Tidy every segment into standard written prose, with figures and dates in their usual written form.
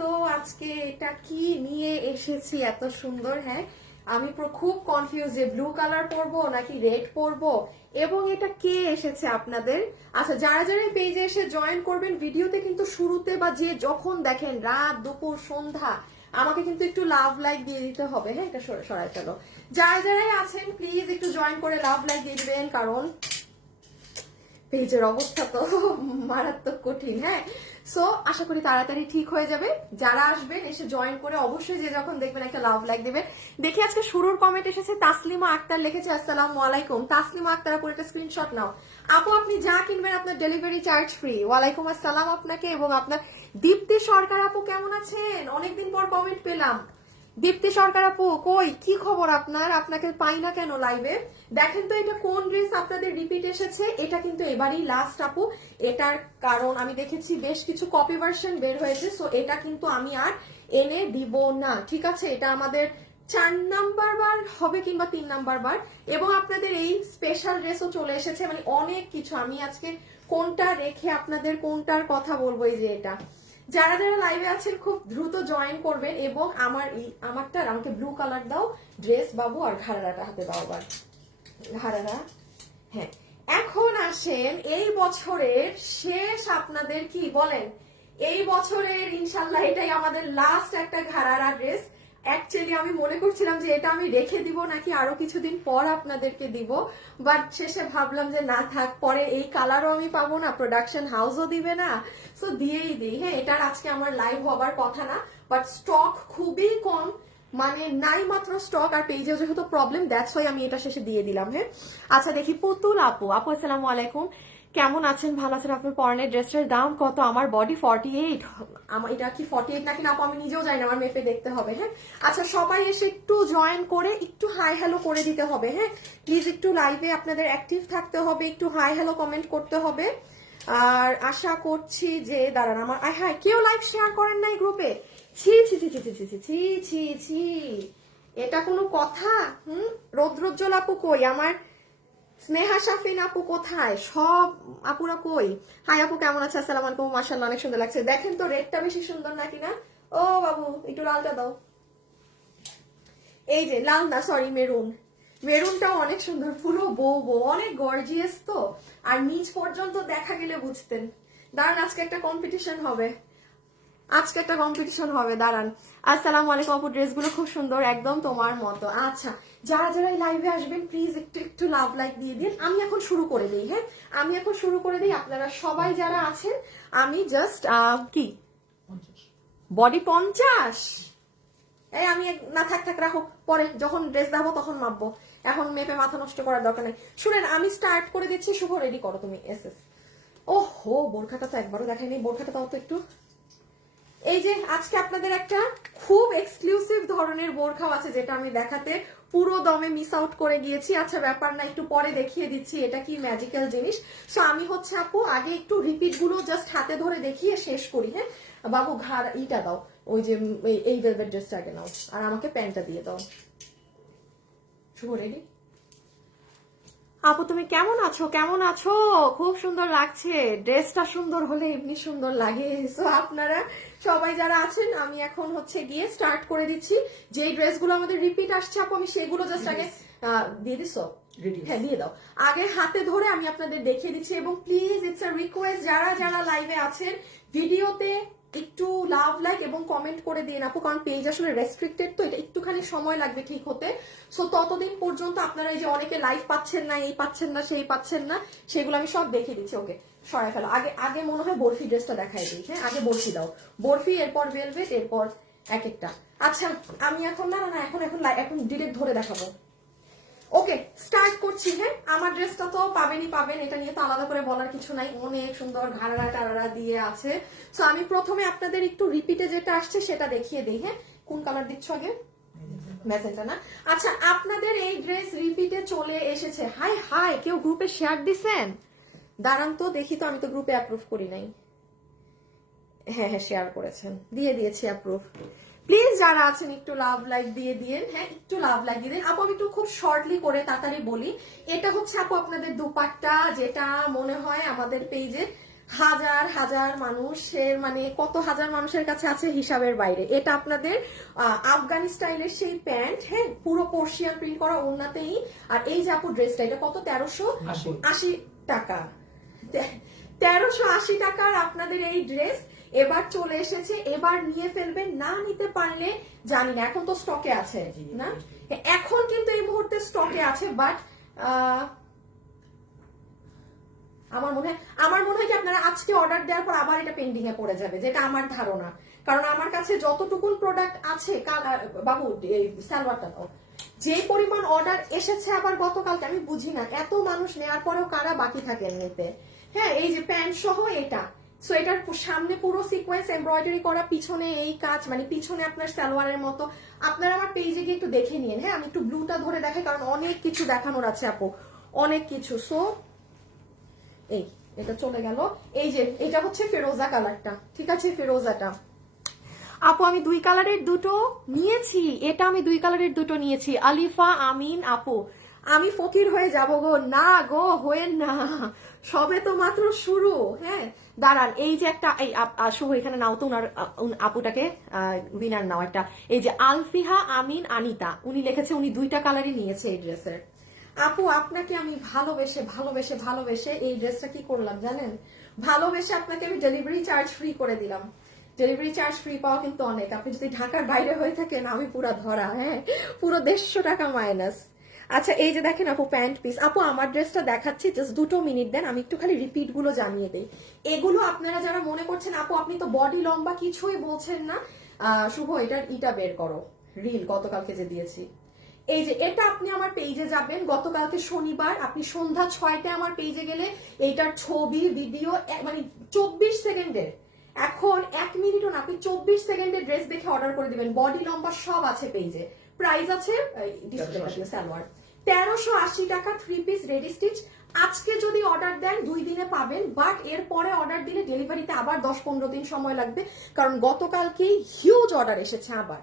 তো আজকে এটা কি নিয়ে এসেছি এত সুন্দর। হ্যাঁ, আমি খুব কনফিউজ যে ব্লু কালার পরবো নাকি রেড পরবো, এবং এটা কে এসেছে আপনাদের। আচ্ছা, যারা যারা এই পেজে এসে জয়েন করবেন, ভিডিওতে কিন্তু শুরুতে বা যে যখন দেখেন রাত দুপুর সন্ধ্যা, আমাকে কিন্তু একটু লাভ লাইক দিয়ে দিতে হবে। হ্যাঁ, এটা সরাই ফেলো। যারা যারাই আছেন প্লিজ একটু জয়েন করে লাভ লাইক দিয়ে দিবেন, কারণ পেজের অবস্থা তো মারাত্মক কঠিন। হ্যাঁ, সো আশা করি তাড়াতাড়ি ঠিক হয়ে যাবে। যারা আসবেন এসে জয়েন করে অবশ্যই যে যখন দেখবেন একটা লাভ লাইক দেবেন। দেখি আজকে শুরুর কমেন্ট এসেছে, তাসলিমা আক্তার লিখেছে আসসালামু আলাইকুম। তাসলিমা আক্তার আপুর একটা স্ক্রিনশট নাও। আপু আপনি যা কিনবেন আপনার ডেলিভারি চার্জ ফ্রি। ওয়ালাইকুম আসসালাম আপনাকে এবং আপনার। দীপ্তি সরকার আপু কেমন আছেন? অনেকদিন পর কমেন্ট পেলাম। দীপ্তি সরকার আপু কই, কি খবর আপনার? আপনাকে পাই না কেন লাইভে? দেখেন তো এটা কোন ড্রেস আপনাদের রিপিট এসেছে। এটা কিন্তু এবারই লাস্ট আপু। এটার কারণ আমি দেখেছি বেশ কিছু কপি ভার্সন বের হয়েছে, সো এটা কিন্তু আমি আর এনে দিব না, ঠিক আছে? এটা আমাদের 4 নাম্বার বার হবে কিংবা 3 নাম্বার বার, এবং আপনাদের এই স্পেশাল ড্রেসও চলে এসেছে। মানে অনেক কিছু, আমি আজকে কোনটা রেখে আপনাদের কোনটার কথা বলবো। এই যে এটা, যারা যারা লাইভে আছেন খুব দ্রুত জয়েন করবেন। এবং আমারটা আমাকে ব্লু কালার দাও ড্রেস বাবু, আর ঘাড়াটা হাতে দাও। আবার ঘাড়ারা। হ্যাঁ, এখন আসেন এই বছরের শেষ, আপনাদের কি বলেন, এই বছরের ইনশাল্লাহ এটাই আমাদের লাস্ট একটা ঘাড়ারা ড্রেস। অ্যাকচুয়ালি আমি মনে করছিলাম যে এটা আমি রেখে দিব নাকি আরো কিছুদিন পর আপনাদেরকে দিব, বাট শেষে ভাবলাম যে না থাক, পরে এই কালারও আমি পাবো না, প্রোডাকশন হাউসও দিবে না, সো দিয়েই দিই। হ্যাঁ, এটার আজকে আমার লাইভ হবার কথা না, বাট স্টক খুবই কম, মানে নাই মাত্র স্টক, আর পেজে যেহেতু প্রবলেম, দ্যাটস ওয়াই আমি এটা শেষে দিয়ে দিলাম। হ্যাঁ, আচ্ছা দেখি পুতুল আপু। আপু আসসালামু আলাইকুম, কেমন আছেন? ভালো আছেন? আপনার পরনের ড্রেসটার দাম কত? আমার বডি 48। আমার এটা কি 48 নাকি না আপু আমি নিজেও জানি না, আমার মেপে দেখতে হবে। হ্যাঁ, আচ্ছা সবাই এসে একটু জয়েন করে একটু হাই হ্যালো করে দিতে হবে। হ্যাঁ প্লিজ, একটু লাইভে আপনাদের অ্যাক্টিভ থাকতে হবে, একটু হাই হ্যালো কমেন্ট করতে হবে। আর আশা করছি যে দাঁড়ান আমার হ্যাঁ, কেউ লাইভ শেয়ার করেন নাই গ্রুপে? ছি ছি ছি ছি ছি ছি ছি ছি ছি, এটা কোনো কথা? রৌদ্রোজ্জ্বল আপু কই? আমার স্নেহা শাফিন আপু কোথায়? সব আপুরা কই? হাই আপু কেমন আছে? আসসালামু আলাইকুম। মাশাআল্লাহ অনেক সুন্দর লাগছে। দেখেন তো রেডটা বেশি সুন্দর নাকি না? ও বাবু একটু লালটা দাও। এই যে লাল না, সরি মেরুন। মেরুনটাও অনেক সুন্দর, পুরো বউ বউ, অনেক গর্জিয়াস তো, আর নিচ পর্যন্ত দেখা গেলে বুঝতেন। দাঁড়ান আজকে একটা কম্পিটিশন হবে, আজকে একটা কম্পিটিশন হবে, দাঁড়ান। আসসালামু আলাইকুম আপু, ড্রেসগুলো খুব সুন্দর, একদম তোমার মতো। আচ্ছা, যারা যারা লাইভে আসবেন প্লিজ একটু একটু লাভ লাইক দিয়ে দিন। আমি এখন শুরু করে দিই। হ্যাঁ, আমি এখন শুরু করে দিই। আপনারা সবাই যারা আছেন, আমি জাস্ট কি বডি 50, এই আমি না থাক থাক রাখো, পরে যখন ড্রেস দেবো তখন মাপবো, এখন মেপে মাথা নষ্ট করার দরকার নেই। শুনেন আমি স্টার্ট করে দিচ্ছি। শুভ রেডি করো তুমি। S S. ও হো, বোরখাটা তো একবারও দেখাইনি, বোরখাটা তাও তো একটু। এই যে আজকে আপনাদের একটা খুব এক্সক্লুসিভ ধরনের বোরখাও আছে, যেটা আমি দেখাতে পুরো দমে মিস আউট করে গিয়েছি। আচ্ছা ব্যাপার না, একটু পরে দেখিয়ে দিচ্ছি এটা কি ম্যাজিক্যাল জিনিস। সো আমি হচ্ছে আপু আগে একটু রিপিট গুলো জাস্ট হাতে ধরে দেখিয়ে শেষ করি। হ্যাঁ বাবু ঘাড় ইটা দাও, ওই যে এই ভেলভেট ড্রেসটা আগে নাও, আর আমাকে প্যান্টটা দিয়ে দাও। শুভ রেডি? আপু তুমি কেমন আছো? কেমন আছো? খুব সুন্দর লাগছে, ড্রেসটা সুন্দর হলে এমনি সুন্দর লাগে। সো আপনারা সবাই যারা আছেন, আমি এখন হচ্ছে গিয়ে স্টার্ট করে দিচ্ছি। যে ড্রেসগুলো আমাদের রিপিট আসছে আপু, আমি সেগুলো জাস্ট আগে দিয়ে দিছো। হ্যাঁ দিয়ে দাও, আগে হাতে ধরে আমি আপনাদের দেখিয়ে দিচ্ছি। এবং প্লিজ ইটস আ রিকোয়েস্ট, যারা যারা লাইভে আছেন ভিডিওতে একটু লাভ লাইক এবং কমেন্ট করে দিন আপু, কারণ পেজ আসলে রেস্ট্রিক্টেড, তো এটা একটুখানি সময় লাগবে ঠিক হতে। সো ততদিন পর্যন্ত আপনারা এই যে অনেকে লাইভ পাচ্ছেন না, এই পাচ্ছেন না, সেই পাচ্ছেন না, সেগুলো আমি সব দেখিয়ে দিচ্ছি। ওকে সরাই ফেলো। আগে আগে মনে হয় বরফি ড্রেসটা দেখাই দিই। হ্যাঁ আগে বরফি দাও, বরফি, এরপর ভেলভেট, এরপর এক একটা। আচ্ছা আমি এখন না না এখন এখন এখন ডিরেক্ট ধরে দেখাবো। ওকে স্টার্ট করছি। হ্যাঁ আমার ড্রেসটা তো পাবেনই পাবেন, এটা নিয়ে তো আলাদা করে বলার কিছু নাই, অনেক সুন্দর ঘাড়া টাড়া দিয়ে আছে। সো আমি প্রথমে আপনাদের একটু রিপিটে যেটা আসছে সেটা দেখিয়ে দিই। হ্যাঁ কোন কালার দিচ্ছ আগে? ম্যাজেন্টা না? আচ্ছা আপনাদের এই ড্রেস রিপিটে চলে এসেছে। হাই হাই, কেউ গ্রুপে শেয়ার দিছেন? দাঁড়ান তো দেখি তো, আমি তো গ্রুপে অ্যাপ্রুভ করি নাই। হ্যাঁ হ্যাঁ শেয়ার করেছেন, দিয়ে দিয়েছি অ্যাপ্রুভ। প্লিজ যারা আছেন একটু লাভ লাইক দিয়ে দিন। হ্যাঁ একটু লাভ লাইক দিয়ে দিন আপু। আমি একটু খুব শর্টলি করে তাড়াতাড়ি বলি। এটা হচ্ছে আপু আপনাদের দুপাট্টা, যেটা মনে হয় আমাদের পেজে হাজার হাজার মানুষের মানে কত হাজার মানুষের কাছে আছে হিসাবের বাইরে। এটা আপনাদের আফগানি স্টাইলের সেই প্যান্ট, হ্যাঁ, পুরো পার্সিয়ান প্রিন্ট করা ওড়নাতেই। আর এই যে আপু ড্রেসটা, এটা কত? 1380 টাকা। 1380 টাকার আপনাদের এই ড্রেস এবার চলে এসেছে। এবার নিয়ে ফেলবেন, না নিতে পারলে জানি না, এখন তো স্টকে আছে না, এখন কিন্তু এই মুহূর্তে স্টকে আছে। বাট আমার মনে হয় কি আপনারা আজকে অর্ডার দেওয়ার পর আবার এটা পেন্ডিং এ পড়ে যাবে, যেটা আমার ধারণা। কারণ আমার কাছে যতটুকুন প্রোডাক্ট আছে, বাবু সালোয়ারটা দাও, যে পরিমাণ অর্ডার এসেছে আবার গতকালকে, আমি বুঝি না এত মানুষ নেওয়ার পরেও কারা বাকি থাকে এমনিতে। হ্যাঁ, এই যে প্যান্ট সহ এটা, সো এটার সামনে পুরো সিকোয়েন্স এমব্রয়ডারি করা, পিছনে এই কাজ, মানে পিছনে আপনার সালোয়ারের মতো। আপনারা আমার পেজে গিয়ে একটু দেখে নিন। হ্যাঁ, আমি একটু ব্লুটা ধরে দেখাই, কারণ অনেক কিছু দেখানোর আছে আপু, অনেক কিছু। সো এই এটা চলে গেল। এই যে এটা হচ্ছে ফেরোজা কালারটা, ঠিক আছে, ফেরোজাটা আপু আমি 2 কালারের দুটো নিয়েছি, এটা আমি 2 কালারের দুটো নিয়েছি। আলিফা আমিন আপু, আমি ফকির হয়ে যাব গো, না গো হয়েন না, সবে তো মাত্র শুরু। হ্যাঁ দাঁড়ান, এই যে একটা, এই শুভ এখানে নাও তো উনার আপুটাকে, উইনার নাও একটা। এই যে আলফিহা আমিন আনিতা, উনি লিখেছে উনি 2টা কালারই নিয়েছে এই ড্রেসের। আপু আপনাকে আমি ভালোবেসে ভালোবেসে ভালোবেসে এই ড্রেসটা কি করলাম জানেন, ভালোবেসে আপনাকে আমি ডেলিভারি চার্জ ফ্রি করে দিলাম। ডেলিভারি চার্জ ফ্রি পাওয়া কিন্তু অনেক, আপনি যদি ঢাকার বাইরে হয়ে থাকেন আমি পুরো ধরা, হ্যাঁ পুরো 150 টাকা মাইনাস। আচ্ছা এই যে দেখেন আপু প্যান্ট পিস, আপু আমার ড্রেসটা দেখাচ্ছি, জাস্ট 2 মিনিট দেন, আমি একটু খালি রিপিট গুলো জানিয়ে দেই। এগুলো আপনারা যারা মনে করছেন আপু আপনি তো বডি লম্বা কিছুই বলছেন না, শুভ এটার ইটা বের করো, রিল গতকালকে যে দিয়েছি। এই যে এটা আপনি আমার পেজে যাবেন, গতকালকে শনিবার আপনি সন্ধ্যা 6টায় আমার পেজে গেলে এইটার ছবি ভিডিও মানে 24 সেকেন্ডের, এখন 1 মিনিটও না, আপনি 24 সেকেন্ডের ড্রেস দেখে অর্ডার করে দিবেন। বডি লম্বা সব আছে পেজে, প্রাইস আছে সালোয়ার 1380 টাকা, 3 পিস রেডি স্টিচ। আজকে যদি অর্ডার দেন 2 দিনে পাবেন, বাট এর পরে অর্ডার দিলে ডেলিভারিতে আবার 10-15 দিন সময় লাগবে, কারণ গতকালকেই হিউজ অর্ডার এসেছে। আবার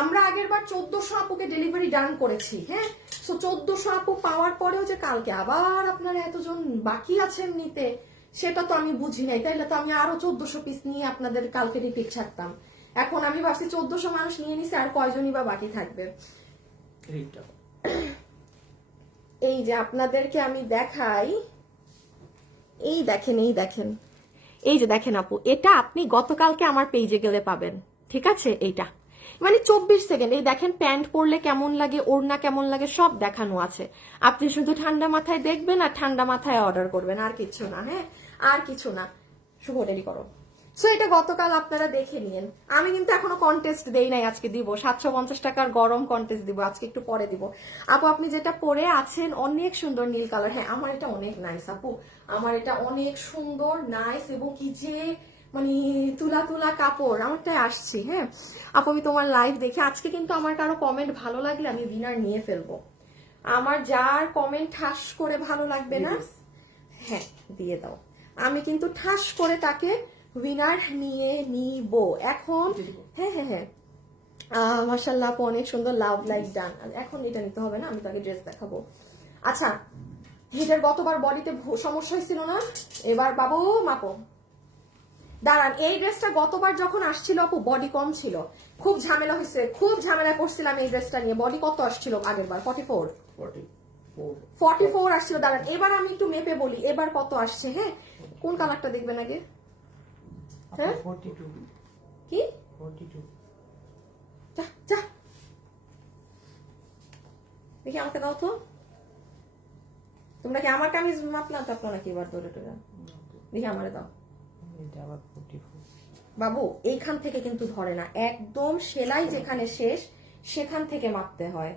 আমরা আগের বার 1400 আপুকে ডেলিভারি ডান করেছি, হ্যাঁ, সো 1400 আপু পাওয়ার পরেও যে কালকে আবার আপনারা এতজন বাকি আছেন নিতে, সেটা তো আমি বুঝি নাই। তাইলে তো আমি আরো 1400 পিস নিয়ে আপনাদের কালকে রিপিট ছাড়তাম। এখন আমি ভাবছি 1400 মানুষ নিয়ে নিছে, আর কয়জনই বা বাকি থাকবে। এই যে আপনাদেরকে আমি দেখাই, এই দেখেন, এই দেখেন, এই যে দেখেন আপু, এটা আপনি গতকালকে আমার পেজে গেলে পাবেন, ঠিক আছে। এইটা মানে 24 সেকেন্ড, এই দেখেন প্যান্ট পরলে কেমন লাগে, ওড়না কেমন লাগে, সব দেখানো আছে। আপনি শুধু ঠান্ডা মাথায় দেখবেন আর ঠান্ডা মাথায় অর্ডার করবেন, আর কিছু না। হ্যাঁ আর কিছু না, শুভ রেডি করো। সো এটা গতকাল আপনারা দেখে নিন। আমি কিন্তু এখনো কন্টেস্ট দেই নাই, আজকে দিব 750 টাকার গরম কন্টেস্ট দিব, আজকে একটু পরে দিব। আপু আপনি যেটা পরে আছেন অনেক সুন্দর নীল কালার, হ্যাঁ আমার এটা অনেক নাইস আপু, আমার এটা অনেক সুন্দর নাইস, এবং কি যে মানে তুলা তুলা কাপড়, আমারটাই আসছি। হ্যাঁ আপু আমি তোমার লাইভ দেখে আজকে কিন্তু আমার কারো কমেন্ট ভালো লাগলে আমি উইনার নিয়ে ফেলবো। আমার যার কমেন্ট ঠাস করে ভালো লাগবে না, হ্যাঁ দিয়ে দাও, আমি কিন্তু ঠাস করে তাকে উইনার নিয়ে নিব এখন। হ্যাঁ হ্যাঁ হ্যাঁ মাশাআল্লাহ আপু অনেক সুন্দর, লাভ লাইক ডান। এখন এটা নিতে হবে না, আমি তাকে ড্রেস দেখাবো। আচ্ছা এটার গতবার বডিতে সমস্যা হয়েছিল না, এবার বাবু মাপো। দাঁড়ান, এই ড্রেসটা গতবার যখন আসছিল আপু বডি কম ছিল, খুব ঝামেলা হয়েছে, খুব ঝামেলা করছিলাম এই ড্রেসটা নিয়ে। বডি কত আসছিল আগের বার? 44 আসছিল। দাঁড়ান এবার আমি একটু মেপে বলি এবার কত আসছে। হ্যাঁ কোন কালারটা দেখবেন আগে? হ্যাঁ 42 কি 42 যা যা দেখি আমাকে দাও তো, তোমরা কি আমার কামিজ মাপলা টাপলা নাকি এবার ধরে টোরে? দেখি আমারে দাও। এটা আবার 44 বাবু এইখান থেকে কিন্তু ধরে না, একদম সেলাই যেখানে শেষ সেখান থেকে মাপতে হয়।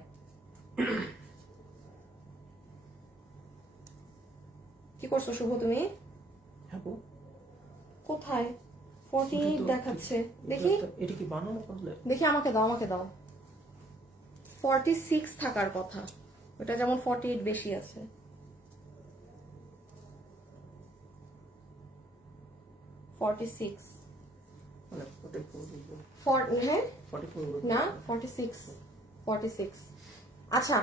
কি করছো শুভ তুমি? আপু কোথায় 48 দেখাচ্ছে, দেখি এটা কি বানানো করলে? দেখি আমাকে দাও, আমাকে দাও। 46 থাকার কথা, ওটা যেমন 48 বেশি আছে। 46 মানে 44 হ্যাঁ 44 না 46 আচ্ছা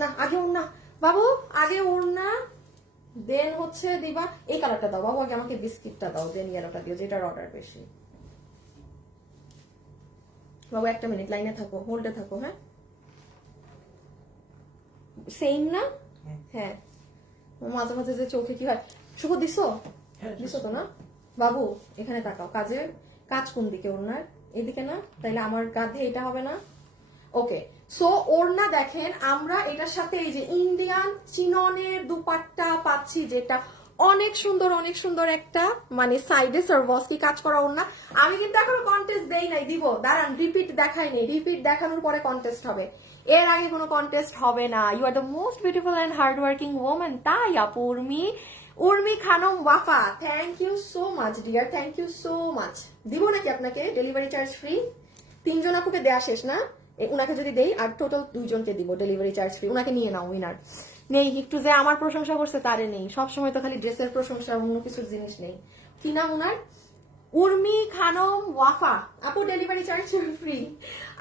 না আগে ওড়না বাবু, আগে ওড়না দেন হচ্ছে দিবা এই কালারটা দাও বাবু, আগে আমাকে বিস্কিটটা দাও, দেন ইয়েলোটা দিও, যেটার অর্ডার বেশি। বাবু একটা মিনিট লাইনে থাকো, হোল্ডে থাকো। হ্যাঁ সেম না? হ্যাঁ। হ্যাঁ মাঝে মাঝে যে চোখে কি হয়। শুভ দিছো? হ্যাঁ, দিছো তো না? বাবু এখানে তাকাও, কাজ কোন দিকে? ওনার এইদিকে না? তাইলে আমার কাঁধে এটা হবে না। ওকে, সো ওড়না দেখেন, আমরা এটার সাথে এই যে ইন্ডিয়ান চিননের দুপাট্টা পাচ্ছি, যেটা অনেক সুন্দর, অনেক সুন্দর একটা মানে সাইডে সার্ভসকি কাজ করা ওড়না। আমি কিন্তু এখনো কন্টেস্ট দেই নাই, দিব, দাঁড়ান, রিপিট দেখাইনি, রিপিট দেখানোর পরে কন্টেস্ট হবে, এর আগে কোনো কন্টেস্ট হবে না। You are the most beautiful and hard working woman, তাই আপু Urmi Khanam Wafa, thank you so much dear, thank you so much. দিব নাকি আপনাকে ডেলিভারি চার্জ ফ্রি? 3 জন আপুকে দেয়া শেষ না? উনাকে যদি দেই আর টোটাল 2 জনকে দিব ডেলিভারি চার্জ ফ্রি। উনাকে নিয়ে নাও উইনার। নেই একটু যে আমার প্রশংসা করছে তারে নেই, সবসময় তো খালি ড্রেসের প্রশংসা, অন্য কিছুর জিনিস নেই। কি নাম উনার? উর্মি খানম ওয়াফা আপু, ডেলিভারি চার্জ ফ্রি।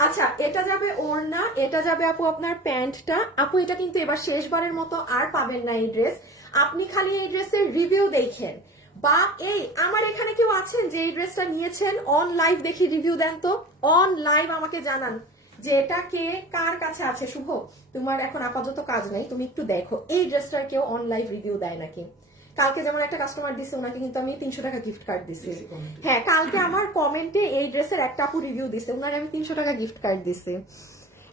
আচ্ছা এটা যাবে ওড়না, এটা যাবে আপু আপনার প্যান্টটা। আপু এটা কিন্তু এবার শেষবারের মতো আর পাবেন না এই ড্রেস, আপনি খালি এই ড্রেসের রিভিউ দেখেন। বা এই আমার এখানে কেউ আছেন যে এই ড্রেসটা নিয়েছেন? অন লাইভ দেখি রিভিউ দেন তো, অন লাইভ আমাকে জানান যে এটা কে কার কাছে আছে। শুভ তোমার এখন আপাতত কাজ নাই, তুমি একটু দেখো এই ড্রেসটার কেউ অন লাইভ রিভিউ দেয় নাকি। কালকে যেমন একটা কাস্টমার দিছে, ওনাকে কিন্তু আমি 300 টাকা গিফট কার্ড দিছি। হ্যাঁ কালকে আমার কমেন্টে এই ড্রেসের একটা আপু রিভিউ দিছে, ওনারে আমি 300 টাকা গিফট কার্ড দিছি।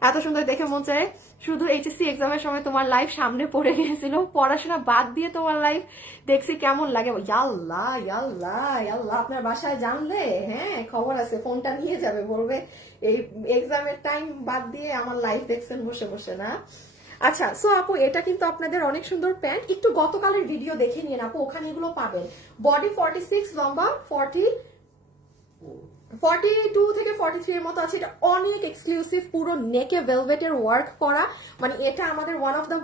এত সুন্দর দেখে মন চায় শুধু এইচএসসি এক্সামের সময় তোমার লাইভ সামনে পড়ে গিয়েছিল, পড়াশোনা বাদ দিয়ে তোমার লাইভ দেখছি, কেমন লাগে। ইয়াল্লা ইয়াল্লা ইয়াল্লা, আপনার বাসায় জানলে হ্যাঁ খবর আছে, ফোনটা নিয়ে যাবে, বলবে এই এক্সামের টাইম বাদ দিয়ে আমার লাইভ দেখছেন বসে বসে না। আচ্ছা সো আপু এটা কিন্তু আপনাদের অনেক সুন্দর প্যান্ট, একটু গতকালের ভিডিও দেখে নিন আপু, ওখানে এগুলো পাবেন। বডি 46, লম্বা 42 থেকে 43 এর মতো আছে। এটা অনেক এক্সক্লুসিভ, পুরো নেকে ভেলভেটের ওয়ার্ক করা, মানে এটা আমাদের one of the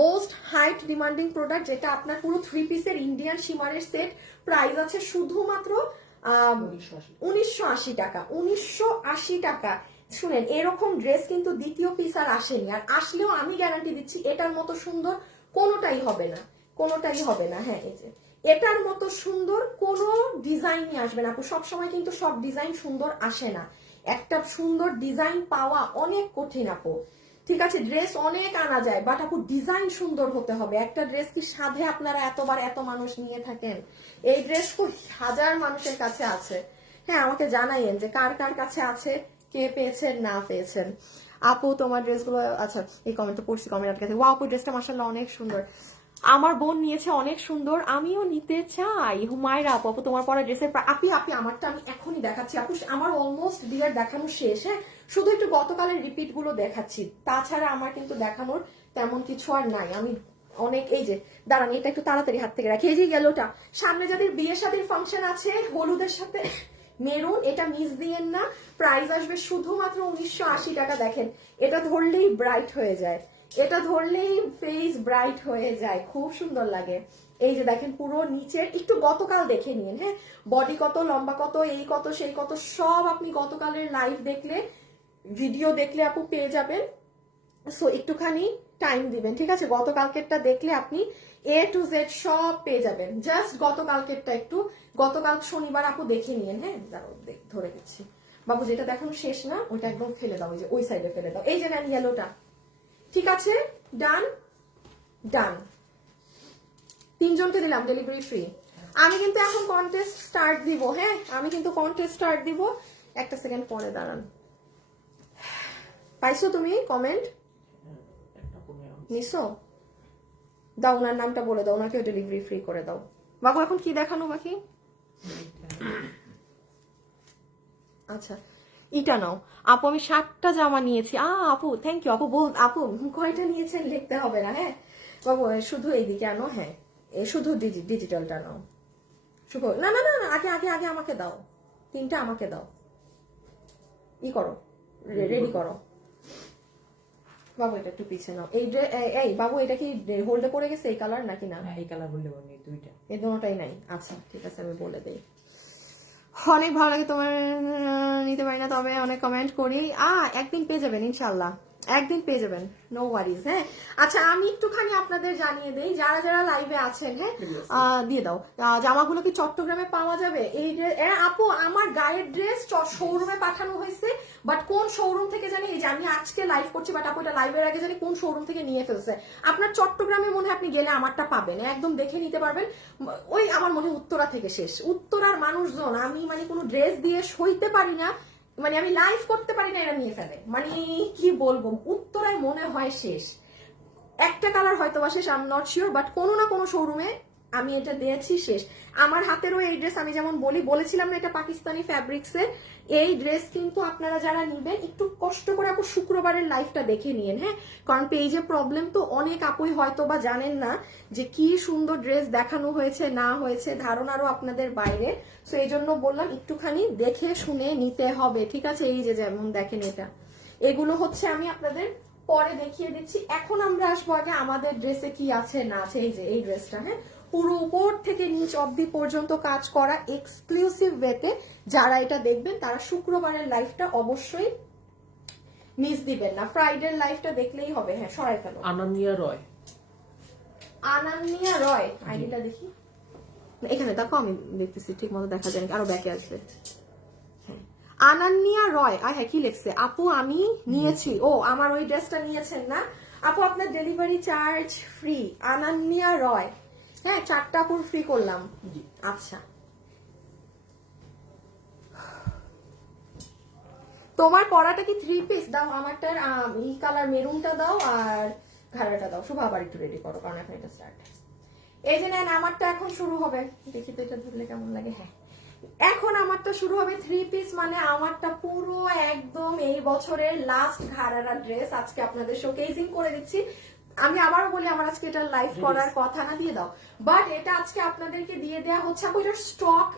most height demanding product, যেটা আপনার পুরো 3 পিসের ইন্ডিয়ান শিমারের সেট, প্রাইস আছে শুধুমাত্র 1980 টাকা। 1980 টাকা। শুনেন এরকম ড্রেস কিন্তু দ্বিতীয় পিস আর আসেনি, আর আসলেও আমি গ্যারান্টি দিচ্ছি এটার মতো সুন্দর কোনোটাই হবে না, কোনোটাই হবে না। হ্যাঁ এই যে এটার মতো সুন্দর কোনো ডিজাইনই আসবে না আপু, সবসময় কিন্তু সব ডিজাইন সুন্দর আসে না, একটা সুন্দর ডিজাইন পাওয়া অনেক কঠিন আপু। ঠিক আছে ড্রেস অনেক আনা যায়, বাট আপু ডিজাইন সুন্দর হতে হবে। একটা ড্রেস কি সাধে আপনারা এতবার এত মানুষ নিয়ে থাকেন? এই ড্রেস খুব হাজার মানুষের কাছে আছে। হ্যাঁ আমাকে জানাইন যে কার কার কাছে আছে, কে পেয়েছেন না পেয়েছেন। আপু তোমার ড্রেসগুলো, আচ্ছা এই কমেন্টটা পড়ছি, কমেন্ট আটকে ওয়া আপু ড্রেসটা মাশাআল্লাহ অনেক সুন্দর, আমার বোন নিয়েছে অনেক সুন্দর, আমিও নিতে চাই। হুমায়রা আপু, আপু তোমার পরা ড্রেসের আপি আমারটা আমি এখনই দেখাচ্ছি আপু, আমার অলমোস্ট ডিয়ার দেখানো শেষ। হ্যাঁ শুধু একটু গতকালের রিপিট গুলো দেখাচ্ছি, তাছাড়া আমার কিন্তু দেখানোর তেমন কিছু আর নাই। আমি অনেক এই যে দাঁড়ান, এটা একটু তাড়াতাড়ি হাত থেকে রাখি। এই যে ইয়েলোটা, সামনে যাদের বিয়ে শাদীর ফাংশন আছে হলুদের সাথে মেরুন, এটা মিস দিয়েন না। প্রাইস আসবে শুধুমাত্র 1980 টাকা। দেখেন এটা ধরলেই ব্রাইট হয়ে যায়, এটা ধরলেই ফেস ব্রাইট হয়ে যায়, খুব সুন্দর লাগে। এই যে দেখেন পুরো নিচের একটু গতকাল দেখে নিন। হ্যাঁ বডি কত, লম্বা কত, এই কত সেই কত, সব আপনি গতকালের লাইভ দেখলে, ভিডিও দেখলে আপু পেয়ে যাবেন। সো একটুখানি টাইম দিবেন, ঠিক আছে? গতকালকেরটা দেখলে আপনি A to Z সব পেয়ে যাবেন। জাস্ট গতকালকেরটা একটু, গতকাল শনিবার আপু দেখে নিন। হ্যাঁ দাঁড়াও ধরে দিচ্ছি বাবু, যেটা দেখানো শেষ না ওইটা একদম ফেলে দাও, ওই যে ওই সাইডে ফেলে দাও। এই যে নেন ইয়েলোটা, ঠিক আছে? ডান ডান, 3 জনকে দিলাম ডেলিভারি ফ্রি। আমি কিন্তু এখন কন্টেস্ট স্টার্ট দিব। হ্যাঁ আমি কিন্তু কন্টেস্ট স্টার্ট দিব, একটা সেকেন্ড পরে দাঁড়ান। পাইছো তুমি কমেন্ট? নিছো? দাও ওনার নামটা বলে দাও, ওনাকে ডেলিভারি ফ্রি করে দাও। বাবু এখন কি দেখানো বাকি? আচ্ছা ইটা নাও আপু, আমি 7টা জামা নিয়েছি। আপু থ্যাংক ইউ আপু, আপু কয়টা নিয়েছেন লিখতে হবে না। হ্যাঁ বাবু শুধু এইদিকে আনো, হ্যাঁ শুধু ডিজিটালটা নাও। শুভ না না না আগে আগে আগে আমাকে দাও, 3টা আমাকে দাও, করো রেডি করো। বাবু এটা একটু পিছিয়ে নাও। এই বাবু এটা কি হোল্ডে পড়ে গেছে এই কালার নাকি না? এই কালার বললে বলি দুইটা, এই দুটোটাই নাই। আচ্ছা ঠিক আছে আমি বলে দেই। অনেক ভালো লাগে তোমার, নিতে পারি না তবে অনেক কমেন্ট করি। একদিন পেয়ে যাবেন ইনশাল্লাহ, একদিন পেয়ে যাবেন, নো ওয়ারিজ। হ্যাঁ আচ্ছা, আমি একটুখানি আপনাদের জানিয়ে দেই, যারা যারা লাইভে আছেন, হ্যাঁ দিয়ে দাও, জামাগুলো কি চট্টগ্রামে পাওয়া যাবে? এই আপু আমার গায়ের ড্রেস শোরুমে পাঠানো হয়েছে, বাট কোন শোরুম থেকে জানি, এই যে আমি আজকে লাইভ করছি, বাট আপু এটা লাইভের আগে জানি কোন শোরুম থেকে নিয়ে ফেলছে। আপনার চট্টগ্রামে মনে হয় আপনি গেলে আমারটা পাবেন, একদম দেখে নিতে পারবেন। ওই আমার মনে হয় উত্তরা থেকে শেষ, উত্তরার মানুষজন, আমি মানে কোনো ড্রেস দিয়ে সইতে পারি না, মানে আমি লাইভ করতে পারি না, এরা নিয়ে ফেলে, মানে কি বলবো, উত্তরায় মনে হয় শেষ। একটা কালার হয়তো বা শেষ, I am not sure, but কোনো না কোনো শোরুমে আমি এটা দিয়েছি শেষ। আমার হাতেরও এই ড্রেস, আমি যেমন বলেছিলাম না এটা পাকিস্তানি ফ্যাব্রিক্সের, এই ড্রেস কিন্তু আপনারা যারা নিবেন একটু কষ্ট করে আপু শুক্রবারের লাইভটা দেখে নিন, হ্যাঁ, কারণ পেজে প্রবলেম তো, অনেক আপুই হয়তো বা জানেন না যে কি সুন্দর ড্রেস দেখানো হয়েছে না হয়েছে, ধারণারও আপনাদের বাইরে। সো এই জন্য বললাম একটুখানি দেখে শুনে নিতে হবে, ঠিক আছে? এই যে যেমন দেখেন এটা, এগুলো হচ্ছে আমি আপনাদের পরে দেখিয়ে দিচ্ছি। এখন আমরা আসবো আগে আমাদের ড্রেসে কি আছে না আছে। এই যে এই ড্রেসটা, হ্যাঁ, পুরো উপর থেকে নিচ অবধি পর্যন্ত কাজ করা এক্সক্লুসিভ ওয়েতে, যারা এটা দেখবেন তারা শুক্রবারের লাইভটা অবশ্যই মিস দিবেন না, ফ্রাইডের লাইভটা দেখলেই হবে। হ্যাঁ সরাই ফেলো। আনান্নিয়া রয়, আনান্নিয়া রয়, আইডিটা দেখি এখানে, দেখো আমি দেখতেছি ঠিক মতো দেখা যায়, আরো ব্যাকে আসবে। আনান্নিয়া রয়, হ্যাঁ কি লিখছে আপু, আমি নিয়েছি। ও আমার ওই ড্রেসটা নিয়েছেন না আপু, আপনার ডেলিভারি চার্জ ফ্রি। আনান্নিয়া রয়, হ্যাঁ 4টা আপুর ফ্রি করলাম। আচ্ছা, তোমার পরাটা কি 3 পিস? দাও আমারটার এই কালার মেরুনটা দাও আর ঘাড়াটা দাও। শুভ আবার একটু রেডি করো, কারণ এখন এটা স্টার্ট। এই যে নেন, আমারটা এখন শুরু হবে, দেখি তো এটা ধরলে কেমন লাগে। হ্যাঁ এখন আমারটা শুরু হবে 3 পিস, মানে আমারটা পুরো একদম এই বছরের লাস্ট ঘাড়ারা ড্রেস আজকে আপনাদের শোকেজিং করে দিচ্ছি। আমি আবারও বলি, আমার আজকে এটা লাইভ করার কথা না, দিয়ে দাও, বাট এটা আজকে আপনাদেরকে দিয়ে দেওয়া হচ্ছে। আপু এটার স্টক,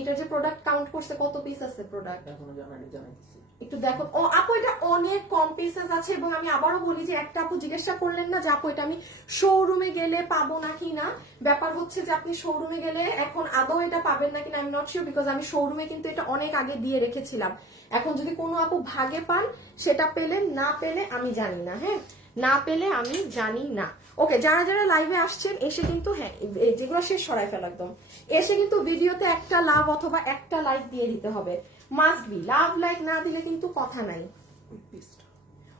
এটা যে প্রোডাক্ট কাউন্ট করছে কত পিস আছে প্রোডাক্ট এখনো জানাইছি। একটু দেখো। ও আপু এটা অনেক কম পিসেস আছে, এবং আমি আবারও বলি যে একটা আপু জিজ্ঞাসা করলেন না যে আপু এটা আমি শোরুমে গেলে পাবো নাকি না, ব্যাপার হচ্ছে যে আপনি শোরুমে গেলে এখন আদৌ এটা পাবেন নাকি না, আমি নট শিওর, বিকজ আমি শোরুমে কিন্তু এটা অনেক আগে দিয়ে রেখেছিলাম। এখন যদি কোনো আপু ভাগে পান সেটা পেলেন, না পেলে আমি জানি না, হ্যাঁ না পেলে আমি জানি না। ওকে, যারা যারা লাইভে আসছেন এসে কিন্তু, হ্যাঁ যেগুলো শেষ সরাই ফেলা একদম, এসে কিন্তু ভিডিওতে একটা লাভ অথবা একটা লাইক দিয়ে দিতে হবে, মাস্ট বি। লাভ লাইক না দিলে কিন্তু কথা নাই।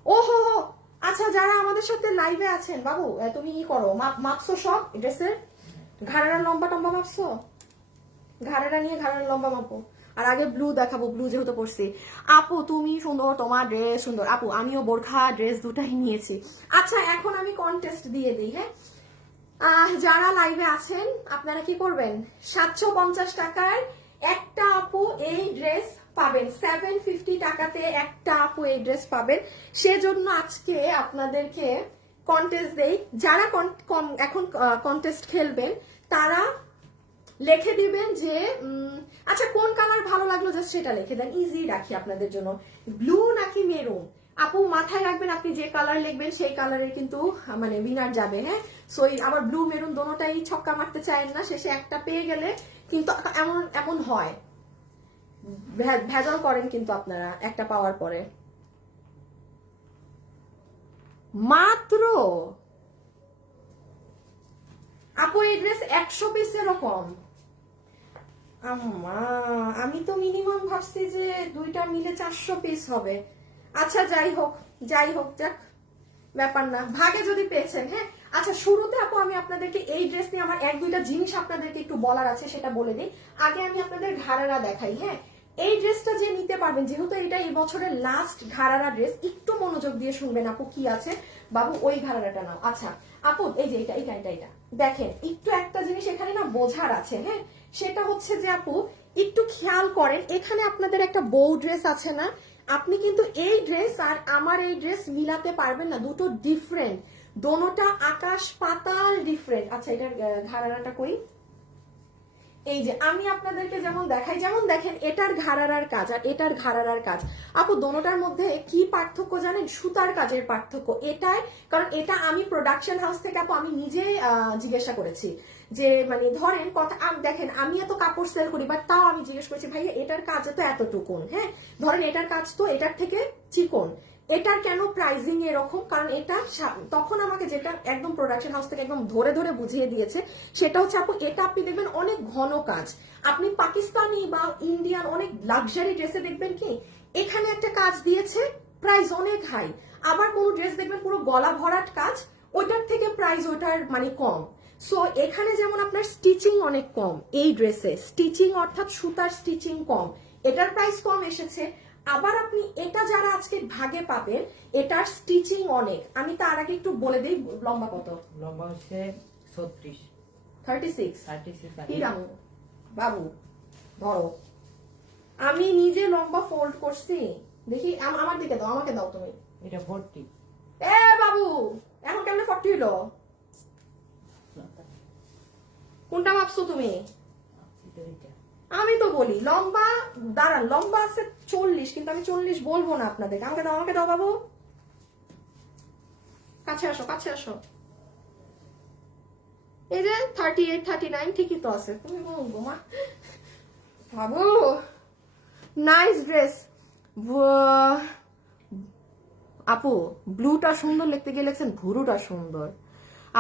ওহো হো, আচ্ছা যারা আমাদের সাথে লাইভে আছেন, বাবু তুমি ই করো, মাপছো সব ড্রেসের, ঘাড়ার লম্বা টম্বা মাপছো, ঘাড়ারা নিয়ে ঘাড়ার লম্বা মাপো। আর আগে ব্লু দেখাবো, ব্লু যেহেতু পড়ছি। আপু তুমি সুন্দর, তোমার ড্রেস সুন্দর। আপু আমিও বোরখা ড্রেস দুটাই নিয়েছি। আচ্ছা এখন আমি কন্টেস্ট দিয়ে দিই, হ্যাঁ যারা লাইভে আছেন আপনারা কি করবেন, 750 টাকার একটা আপু এই ড্রেস পাবেন, 750 টাকাতে একটা আপু এই ড্রেস পাবেন। সেজন্য আজকে আপনাদেরকে কন্টেস্ট দেই, যারা এখন কন্টেস্ট খেলবেন তারা লিখে দিবেন যে আচ্ছা কোন কালার ভালো লাগলো, জাস্ট সেটা লিখে দেন, ইজি রাখি আপনাদের জন্য। ব্লু নাকি মেরুন, আপু মাথায় রাখবেন আপনি যে কালার লিখবেন সেই কালারের কিন্তু মানে উইনার যাবে, হ্যাঁ। সো আবার ব্লু মেরুন দোনোটাই ছক্কা মারতে চায়েন না, শেষে একটা পেয়ে গেলে কিন্তু এমন হয়, ভেজাল করেন কিন্তু আপনারা একটা পাওয়ার পরে। মাত্র আপু এই ড্রেস 100 পিস এরকম, আমি তো মিনিমাম ভাবছি যে দুইটা মিলে 400 পিস হবে। আচ্ছা যাই হোক যাক, ব্যাপার না, ভাগে যদি পেয়েছেন, হ্যাঁ। আচ্ছা শুরুতে আপু আমি আপনাদেরকে এই ড্রেস নিয়ে আমার 1-2টা জিনিস আপনাদেরকে একটু বলার আছে, সেটা বলে দিই। আগে আমি আপনাদের ঘাড়ারা দেখাই, হ্যাঁ। এই ড্রেসটা যে নিতে পারবেন, যেহেতু এটা এই বছরের লাস্ট ঘাড়ারা ড্রেস, একটু মনোযোগ দিয়ে শুনবেন আপু কি আছে। বাবু ওই ঘাড়ারাটা নাও। আচ্ছা আপু এই যে এটা দেখেন, একটু একটা জিনিস এখানে না বোঝার আছে, হ্যাঁ, সেটা হচ্ছে যে আপু একটু খেয়াল করেন, এখানে আপনাদের একটা বউ ড্রেস আছে না, আপনি কিন্তু এই ড্রেস আর আমার এই ড্রেস মিলাতে পারবেন না, দুটো ডিফারেন্ট, দোনোটা আকাশ পাতাল ডিফারেন্ট। আচ্ছা এটার ঘাড়ারাটা করি, এই যে আমি আপনাদেরকে যেমন দেখাই, যেমন দেখেন এটার ঘাড়ারার কাজ আর এটার ঘাড়ারার কাজ, আপু দোনোটার মধ্যে কি পার্থক্য জানেন, সুতার কাজের পার্থক্য এটাই, কারণ এটা আমি প্রোডাকশন হাউস থেকে আপু আমি নিজে জিজ্ঞাসা করেছি যে মানে ধরেন কথা, দেখেন আমি এত কাপড় সেল করি, বাট তাও আমি জিজ্ঞেস করেছি ভাইয়া এটার কাজ তো এতটুকুন, হ্যাঁ ধরেন এটার কাজ তো এটার থেকে চিকন, এটার কেন প্রাইজিং এরকম, কারণ এটা তখন আমাকে যেটা একদম প্রোডাকশন হাউস থেকে একদম ধরে ধরে বুঝিয়ে দিয়েছে সেটা হচ্ছে আপু এটা আপনি দেখবেন অনেক ঘন কাজ। আপনি পাকিস্তানি বা ইন্ডিয়ান অনেক লাক্সারি ড্রেসে দেখবেন কি এখানে একটা কাজ দিয়েছে, প্রাইস অনেক হাই। আবার কোন ড্রেস দেখবেন পুরো গলা ভরাট কাজ, ওইটার থেকে প্রাইস ওইটার মানে কম। সো এখানে যেমন আপনার স্টিচিং অনেক কম, এই ড্রেসে স্টিচিং অর্থাৎ সুতার স্টিচিং কম, এটার প্রাইস কম এসেছে। আবার আপনি এটা যারা আজকে ভাগে পাবেন এটার স্টিচিং অনেক। আমি তার আগে একটু বলে দিই লম্বা কত। লম্বা হচ্ছে 36 36 হিরামু বাবু ধরো, আমি নিজে লম্বা ফোল্ড করছি, দেখি আমার দিকে দাও, আমাকে দাও তুমি। এটা 40। এ বাবু এখন কেমনে 40 হলো? কোনটা মাপছো তুমি? আমি তো বলি লম্বা, দাঁড়ান লম্বা আছে 40, কিন্তু আমি 40 বলবো না আপনাদেরকে। আমাকে দাও, আমাকে দাও বাবু, কাছে আসো, কাছে আসো। এই যে 38 39 ঠিকই তো আছে। তুমি বলবো মা বাবু, নাইস ড্রেস আপু। ব্লুটা সুন্দর লিখতে গিয়ে লিখছেন ভুরুটা সুন্দর।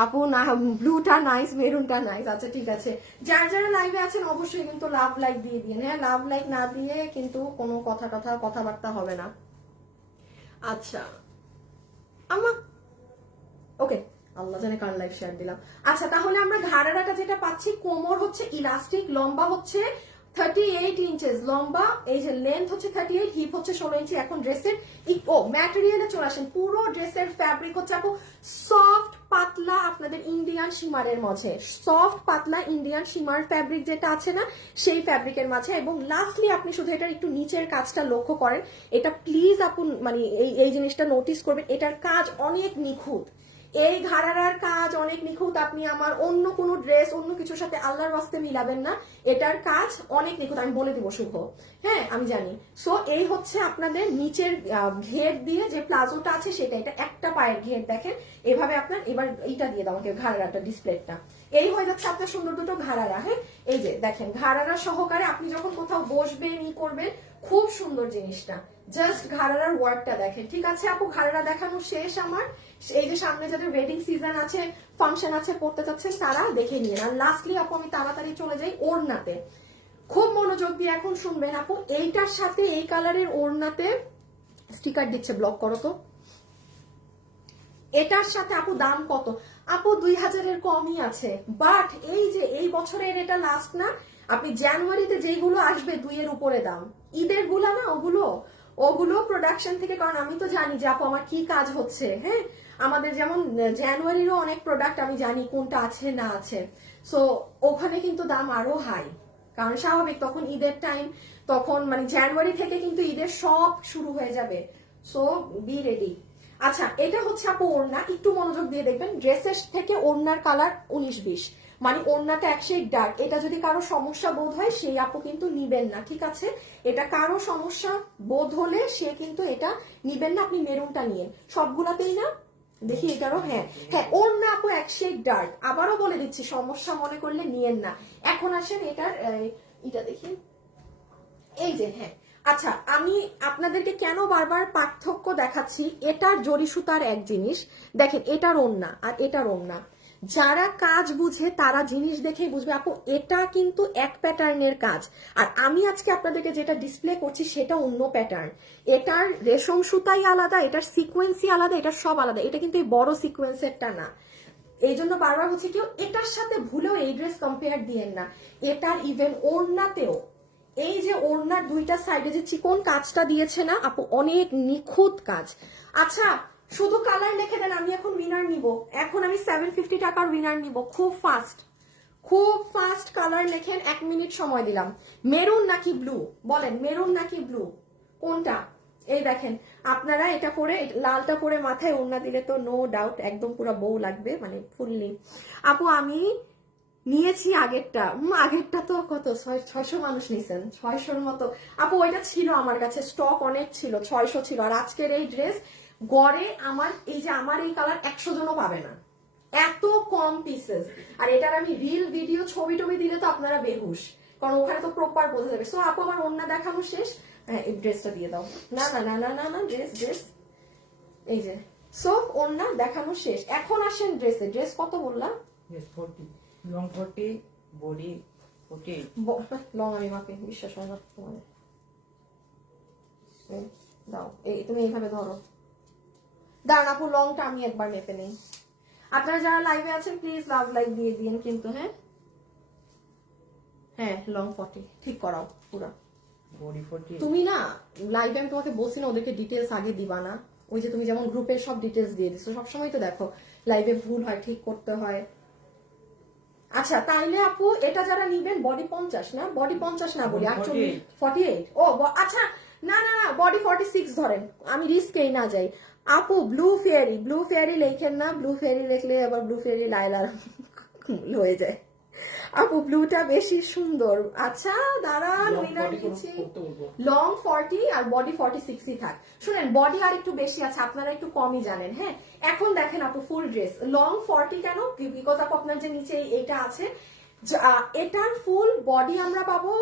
আপু না, ব্লুটা নাইস, মেরুনটা নাইস। আচ্ছা ঠিক আছে, যারা যারা লাইভে আছেন অবশ্যই কিন্তু লাভ লাইক দিয়ে দিন। হ্যাঁ, লাভ লাইক না দিয়ে কিন্তু কোনো কথাবার্তা হবে না। আচ্ছা আমা ওকে, আল্লাহ জানে কার লাইভ শেয়ার দিলাম। আচ্ছা তাহলে আমরা ঘাড়াটা যেটা পাচ্ছি, কোমর হচ্ছে ইলাস্টিক, লম্বা হচ্ছে 38 ইঞ্চেস লম্বা, এই যে লেন্থ হচ্ছে 38, হিপ হচ্ছে 16 ইঞ্চি। এখন ড্রেসের ম্যাটেরিয়ালে চলে আসেন। পুরো ড্রেসের ফ্যাব্রিক হচ্ছে আপু সফট পাতলা, আপনাদের ইন্ডিয়ান শিমারের মাঝে, সফট পাতলা ইন্ডিয়ান শিমার ফ্যাব্রিক যেটা আছে না সেই ফ্যাব্রিকের মাঝে। এবং লাস্টলি আপনি শুধু এটার একটু নিচের কাজটা লক্ষ্য করেন, এটা প্লিজ আপু মানে এই জিনিসটা নোটিস করবেন, এটার কাজ অনেক নিখুঁত। এই ঘাড়ার কাজ অনেক নিখুঁত। আপনি আমার অন্য কোনো ড্রেস অন্য কিছুর সাথে আল্লাহর ওয়াস্তে মিলাবেন না, এটার কাজ অনেক নিখুঁত। আমি বলে দিব শুভ, হ্যাঁ আমি জানি। সো এই হচ্ছে আপনাদের নিচের ঘের দিয়ে যে প্লাজোটা আছে সেটা, এটা একটা পায়ের ঘের দেখেন এভাবে। আপনার এবার এইটা দিয়ে দাও আমাকে ঘাড়াটা, ডিসপ্লেটা। এই হয়ে যাচ্ছে আপনার সুন্দর দুটো ঘাড়ারা। হ্যাঁ এই যে দেখেন ঘাড়ারা সহকারে আপনি যখন কোথাও বসবেন ই করবেন, খুব সুন্দর জিনিসটা। জাস্ট ঘাড়ার ওয়ার্কটা দেখেন। ঠিক আছে আপু, ঘাড়ারা দেখানো শেষ আমার। এই যে সামনে যাদের ওয়েডিং সিজন আছে, ফাংশন আছে, পড়তে চাচ্ছেন তারা দেখে নিন। আর লাস্টলি আপু আমি তাড়াতাড়ি চলে যাই ওড়নাতে। খুব মনোযোগ দিয়ে এখন শুনবেন আপু, এইটার সাথে এই কালারের ওড়নাতে স্টিকার দিচ্ছে, ব্লক করো তো। এটার সাথে আপু দাম কত? আপু 2000-এর কমই আছে। বাট এই যে এই বছরের এটা লাস্ট না, আপনি জানুয়ারিতে যেগুলো আসবে 2-এর উপরে দাম, ঈদের গুলা না ওগুলো প্রোডাকশন থেকে, কারণ আমি তো জানি যে আপু আমার কি কাজ হচ্ছে। হ্যাঁ আমাদের যেমন জানুয়ারিরও অনেক প্রোডাক্ট আমি জানি কোনটা আছে না আছে। সো ওখানে কিন্তু দাম আরো হাই, কারণ স্বাভাবিক তখন ঈদের টাইম, তখন মানে জানুয়ারি থেকে কিন্তু ঈদের সব শুরু হয়ে যাবে। So be ready. আচ্ছা এটা হচ্ছে আপু ওড়না, একটু মনোযোগ দিয়ে দেখবেন। ড্রেসের থেকে ওড়নার কালার 19-20, মানে ওড়নাটা এক শেড ডার্ক। এটা যদি কারো সমস্যা বোধ হয় সেই আপু কিন্তু নিবেন না, ঠিক আছে? এটা কারো সমস্যা বোধ হলে সে কিন্তু এটা নিবেন না, আপনি মেরুনটা নিয়ে সবগুলাতেই না। দেখি এটারও, হ্যাঁ হ্যাঁ ওড়না আপু এক শেড ডার্ক। আবারও বলে দিচ্ছি, সমস্যা মনে করলে নিয়েন না। এখন আসেন এটার এটা দেখি, এই যে হ্যাঁ। আচ্ছা আমি আপনাদেরকে কেন বারবার পার্থক্য দেখাচ্ছি, এটার জরি সুতার এক জিনিস দেখেন, এটার ওড়না আর এটার ওড়না। যারা কাজ বুঝে তারা জিনিস দেখেই বুঝবে আপু এটা কিন্তু এক প্যাটার্নের কাজ। আর আমি আজকে আপনাদেরকে যেটা ডিসপ্লে করছি সেটা অন্য প্যাটার্ন। এটার রেশম সুতাই আলাদা, এটার সিকোয়েন্সই আলাদা, এটার সব আলাদা। এটা কিন্তু এই বড় সিকোয়েন্সেরটা না। এই জন্য বারবার হচ্ছে কেউ এটার সাথে ভুলেও এই ড্রেস কম্পেয়ার দিয়েন না। এটার ইভেন ওড়নাতেও এই যে ওড়নার দুইটা সাইডে যে চিকন কাজটা দিয়েছে না আপু, অনেক নিখুঁত কাজ। আচ্ছা শুধু কালার লিখে দেন, আমি এখন উইনার নিব। এখন আমি 750 টাকার উইনার নিব। খুব ফাস্ট কালার লেখেন, 1 মিনিট সময় দিলাম। মেরুন নাকি ব্লু বলেন, মেরুন নাকি ব্লু কোনটা? এই দেখেন আপনারা এটা পরে, লালটা পরে মাথায় ওড়না দিলে তো নো ডাউট একদম পুরো বউ লাগবে, মানে ফুললি। আপু আমি নিয়েছি আগেরটা তো কত 600 মানুষ নিছেন, 600-র মতো আপু। ওইটা ছিল আমার কাছে, স্টক অনেক ছিল, 600 ছিল। আর আজকের এই ড্রেস গড়ে আমার এই যে আমার এই কালার 100 জনও পাবে না, এত কম পিসেস। আর এটার আমি রিল ভিডিও ছবি টবি দিলে তো আপনারা বেহুশ, কারণ ওখানে তো প্রপার বোঝা যাবে। সো আপু আমার ওড়না দেখানো শেষ, হ্যাঁ এই ড্রেসটা দিয়ে দাও। না না না না না না ড্রেস এই যে সো ওড়না দেখানো শেষ, এখন আসেন ড্রেসে। ড্রেস কত বললাম? Yes, 40. Long 40, body 48. লং আমি মাপি, বিশ্বাস হয় না তোমাদের। দাও, এই তুমি এইভাবে ধরো। দাঁড়ান আপু, লংটা আমি একবার মেপে নেই। আপনারা যারা লাইভে আছেন প্লিজ লাভ লাইক দিয়ে দিন কিন্তু। হ্যাঁ হ্যাঁ, লং 40 ঠিক করাও পুরো। Body 48. তুমি না লাইভে আমি তোমাকে বলছি না ওদেরকে ডিটেলস আগে দিবা না, ওই যে তুমি যেমন গ্রুপের সব ডিটেলস দিয়ে দিছো, সবসময় তো দেখো লাইভে ভুল হয়, ঠিক করতে হয়। আচ্ছা তাইলে আপু এটা যারা নিবেন বডি 50 না, বডি 50 না বলি 48 48। ও আচ্ছা, না না না, বডি 46 ধরেন, আমি রিস্কেই না যাই। আপু ব্লু ফেয়ারি লেখেন না, ব্লু ফেয়ারি লিখলে আবার ব্লু ফেয়ারি লাইলার হয়ে যায়। আপু ব্লুটা বেশি সুন্দর। আচ্ছা দাঁড়ান, উইনার নিচ্ছি। লং 40 আর বডি 46ই থাক। শুনেন বডি আর একটু বেশি আছে, আপনারা একটু কমই জানেন। হ্যাঁ এখন দেখেন আপু ফুল ড্রেস লং 40 কেন, বিকজ আপু আপনার যে নিচে এইটা আছে, এটার ফুল বডি আমরা পাবো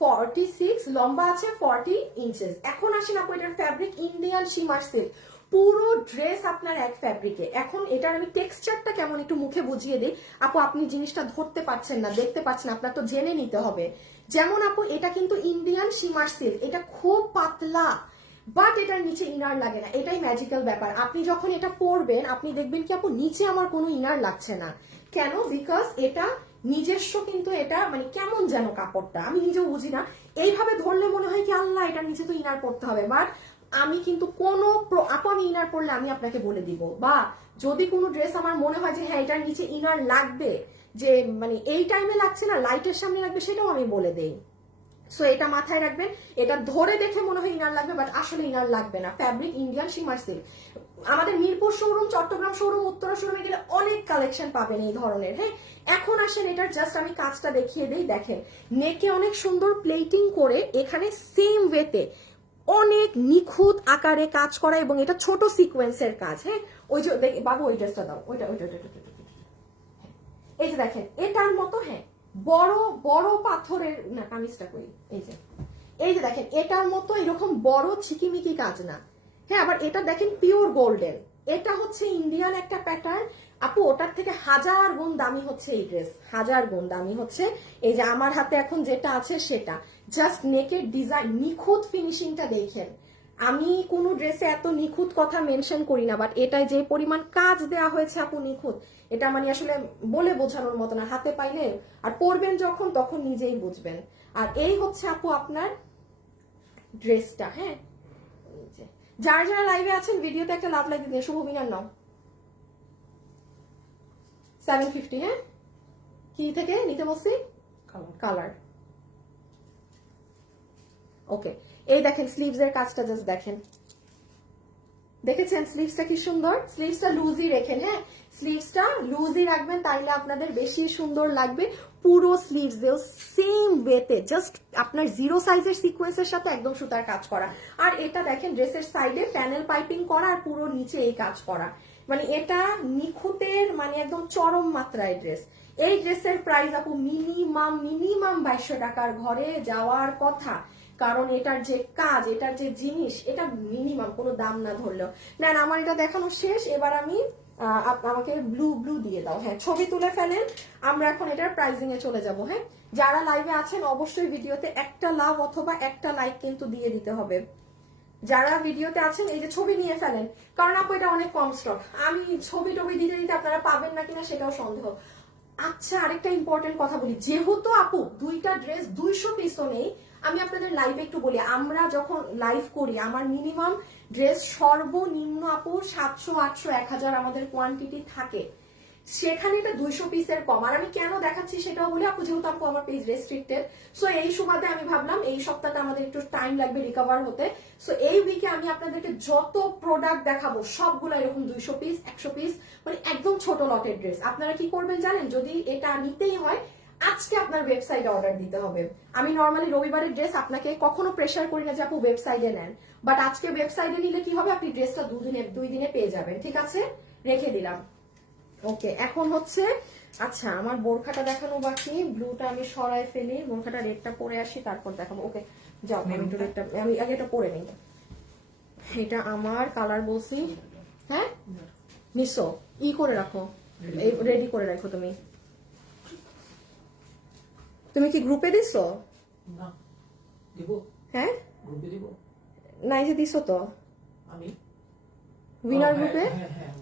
46, লম্বা আছে 40 ইঞ্চেস। এখন আসেন আপু এটার ফ্যাব্রিক ইন্ডিয়ান শিমার সিল্ক, পুরো ড্রেস আপনার এক ফ্যাব্রিকে। এখন এটার আমি টেক্সচারটা কেমন একটু মুখে বুঝিয়ে দিই। আপু আপনি জিনিসটা ধরতে পারছেন না, দেখতে পাচ্ছেন, আপনার তো জেনে নিতে হবে। যেমন আপু এটা কিন্তু ইন্ডিয়ান শিমার সিল্ক, এটা খুব পাতলা, বাট এটার নিচে ইনার লাগে না, এটাই ম্যাজিক্যাল ব্যাপার। আপনি যখন এটা পরবেন আপনি দেখবেন কি আপু নিচে আমার কোনো ইনার লাগছে না। কেন? বিকজ এটা নিজস্ব, কিন্তু এটা মানে কেমন যেন কাপড়টা আমি নিজেও বুঝি না, এইভাবে ধরলে মনে হয় কি আল্লাহ এটার নিচে তো ইনার পড়তে হবে, বাট আমি কিন্তু কোনো আপু আমি ইনার পরলে আমি আপনাকে বলে দিব, বা যদি কোনো ড্রেস আমার মনে হয় যে হ্যাঁ এটার নিচে ইনার লাগবে, যে মানে এই টাইমে লাগছে না লাইটের সামনে লাগবে, সেটাও আমি বলে দেই। সো এটা মাথায় রাখবেন, এটা ধরে দেখে মনে হয় ইনার লাগবে, বাট আসলে ইনার লাগবে না। Fabric Indian shimmer silk. আমাদের মিরপুর শোরুম, চট্টগ্রাম শোরুম, উত্তরা শোরুমে গেলে অনেক কালেকশন পাবেন এই ধরনের। হ্যাঁ এখন আসেন এটার জাস্ট আমি কাজটা দেখিয়ে দিই। দেখেন নেকে অনেক সুন্দর প্লেটিং করে এখানে সেম ওয়েতে অনেক নিখুঁত আকারে কাজ করা, এবং এটা ছোট সিকোয়েন্সের কাজ। হ্যাঁ ওই যে বাবু ওই ড্রেসটা দাও, ওইটা ওইটা ওইটা। এই যে দেখেন এটার মতো, হ্যাঁ বড় বড় পাথরের না, কামিজটা করি, এই যে দেখেন এটার মতো এরকম বড় ছিকিমিকি কাজ না। হ্যাঁ আবার এটা দেখেন পিওর গোল্ডেন, এটা হচ্ছে ইন্ডিয়ান একটা প্যাটার্ন। আপু ওটার থেকে 1000 গুণ দামি হচ্ছে এই ড্রেস, 1000 গুণ দামি হচ্ছে। এই যে আমার হাতে এখন যেটা আছে সেটা জাস্ট নেকের ডিজাইন, নিখুঁত ফিনিশিংটা দেখেন। আমি কোনো ড্রেসে এত নিখুঁত কথা মেনশন করি না, বাট এটাই যে পরিমাণ কাজ দেওয়া হয়েছে আপু নিখুঁত, এটা মানে আসলে বলে বোঝানোর মতো না। হাতে পাইলে আর পরবেন যখন তখন নিজেই বুঝবেন। আর এই হচ্ছে আপু আপনার ড্রেসটা। হ্যাঁ যারা যারা লাইভে আছেন ভিডিওতে একটা লাভ লাইক দিয়ে শুভ বিনার নাও। 750। হ্যাঁ কি থেকে নিতে বলছি? কালার। ওকে এই দেখেন স্লিভস এর কাজটা জাস্ট দেখেন, দেখেছেন স্লিভসটা কি সুন্দর? স্লিভসটা লুজই রেখেন। হ্যাঁ স্লিভসটা লুজই রাখবেন, তাইলে আপনাদের বেশি সুন্দর লাগবে। পুরো স্লিভস দিয়েও সেম ওয়েতে জাস্ট আপনার 0 সাইজের সিকোয়েন্সের সাথে একদম সুতার কাজ করা। আর এটা দেখেন ড্রেসের সাইডে প্যানেল পাইপিং করা, আর পুরো নিচে এই কাজ করা, মানে এটা নিখুঁতের মানে একদম চরম মাত্রায় ড্রেস। এই ড্রেসের প্রাইস আপু মিনিমাম 2200 টাকার ঘরে যাওয়ার কথা, কারণ এটার যে কাজ, এটার যে জিনিস, এটা মিনিমাম কোনো দাম না ধরলেও। ম্যাম আমার এটা দেখানো শেষ, এবার আমি আমাকে ব্লু দিয়ে দাও। হ্যাঁ ছবি তুলে ফেলেন, আমরা এখন এটার প্রাইজিং এ চলে যাব। হ্যাঁ যারা লাইভে আছেন অবশ্যই ভিডিওতে একটা লাভ অথবা একটা লাইক কিন্তু দিয়ে দিতে হবে। যারা ভিডিওতে আছেন এই যে ছবি নিয়ে ফেলেন, কারণ আপু এটা অনেক কম স্টক, আমি ছবি টবি দিতে দিতে আপনারা পাবেন না কিনা সেটাও সন্দেহ। আচ্ছা আরেকটা ইম্পর্টেন্ট কথা বলি, যেহেতু আপু দুইটা ড্রেস 200 পিসও নেই, আমি আপনাদের লাইভে একটু বলি, আমরা যখন লাইভ করি আমার মিনিমাম ড্রেস সর্বনিম্ন আপু 700 800 1000 আমাদের কোয়ান্টিটি থাকে, সেখানে এটা 200 পিসের কম। আর আমি কেন দেখাচ্ছি সেটাও বলি আপু, যেহেতু আপু আমার পেজ রেস্ট্রিক্টেড, সো এই সুবাদে আমি ভাবলাম এই সপ্তাহে আমাদের একটু টাইম লাগবে রিকভার হতে। সো এই উইকে আমি আপনাদেরকে যত প্রোডাক্ট দেখাবো সবগুলো এরকম 200 পিস 100 পিস, মানে একদম ছোট লটের ড্রেস। আপনারা কি করবেন জানেন, যদি এটা নিতেই হয় আজকে আপনার ওয়েবসাইটে অর্ডার দিতে হবে। আমি নর্মালি রবিবারের ড্রেস আপনাকে কখনো প্রেসার করি না যে আপু ওয়েবসাইটে নেন, বাট আজকে ওয়েবসাইটে নিলে কি হবে, আপনি ড্রেসটা 2 দিনে পেয়ে যাবেন। ঠিক আছে রেখে দিলাম। ওকে এখন হচ্ছে আচ্ছা আমার বোরখাটা দেখানো বাকি, ব্লুটা আমি সরাই ফেলি, বোরখাটা রেডটা পরে আসি তারপর দেখাবো। ওকে যাও আমি একটু রেডটা, আমি আগে এটা পরে নিই। এটা আমার কালার বলছি হ্যাঁ নিছো করে রাখো, রেডি করে রাখো। তুমি তুমি কি গ্রুপে দিছো? না দিব। হ্যাঁ গ্রুপে দিব। নাই যে দিছো তো আমি উইনার গ্রুপে। হ্যাঁ।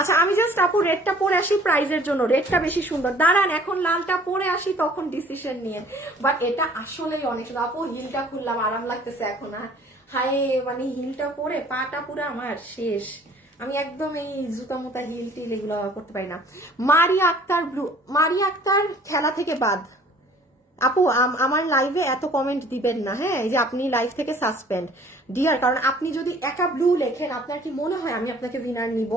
আচ্ছা আমি জাস্ট আপু রেডটা পরে আসি প্রাইজের জন্য, রেডটা বেশি সুন্দর। দাঁড়ান এখন লালটা পরে আসি, তখন ডিসিশন নিয়ে। বাট এটা আসলেই অনেক সুন্দর আপু। হিলটা খুললাম, আরাম লাগতেছে এখন। হায় মানে হিলটা পরে পাটা পুরো আমার শেষ। আমি একদম এই জুতা মুতা হিল টিল এগুলো করতে পারি না। মারিয়া আক্তার ব্লু, মারিয়া আক্তার খেলা থেকে বাদ। আপু আমার লাইভে এত কমেন্ট দিবেন না, হ্যাঁ এই যে আপনি লাইভ থেকে সাসপেন্ড ডিয়ার। কারণ আপনি যদি একা ব্লু লেখেন, আপনার কি মনে হয় আমি আপনাকে উইনার নিব?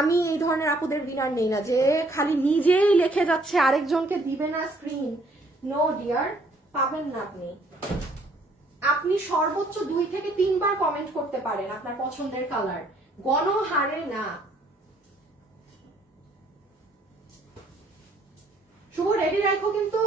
আমি এই ধরনের আপুদের উইনার নেই না, যে খালি নিজেই লিখে যাচ্ছে আরেকজনকে দিবে না স্ক্রিন। নো ডিয়ার, পাবেন না আপনি। আপনি সর্বোচ্চ 2 থেকে 3 বার কমেন্ট করতে পারেন আপনার পছন্দের কালার, গণহারে না। শুভ রেডি রাখো কিন্তু।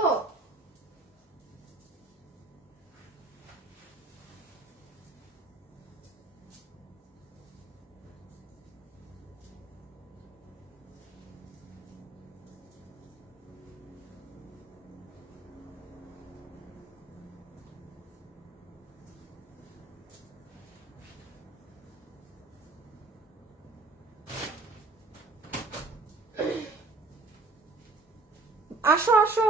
আসো আসো।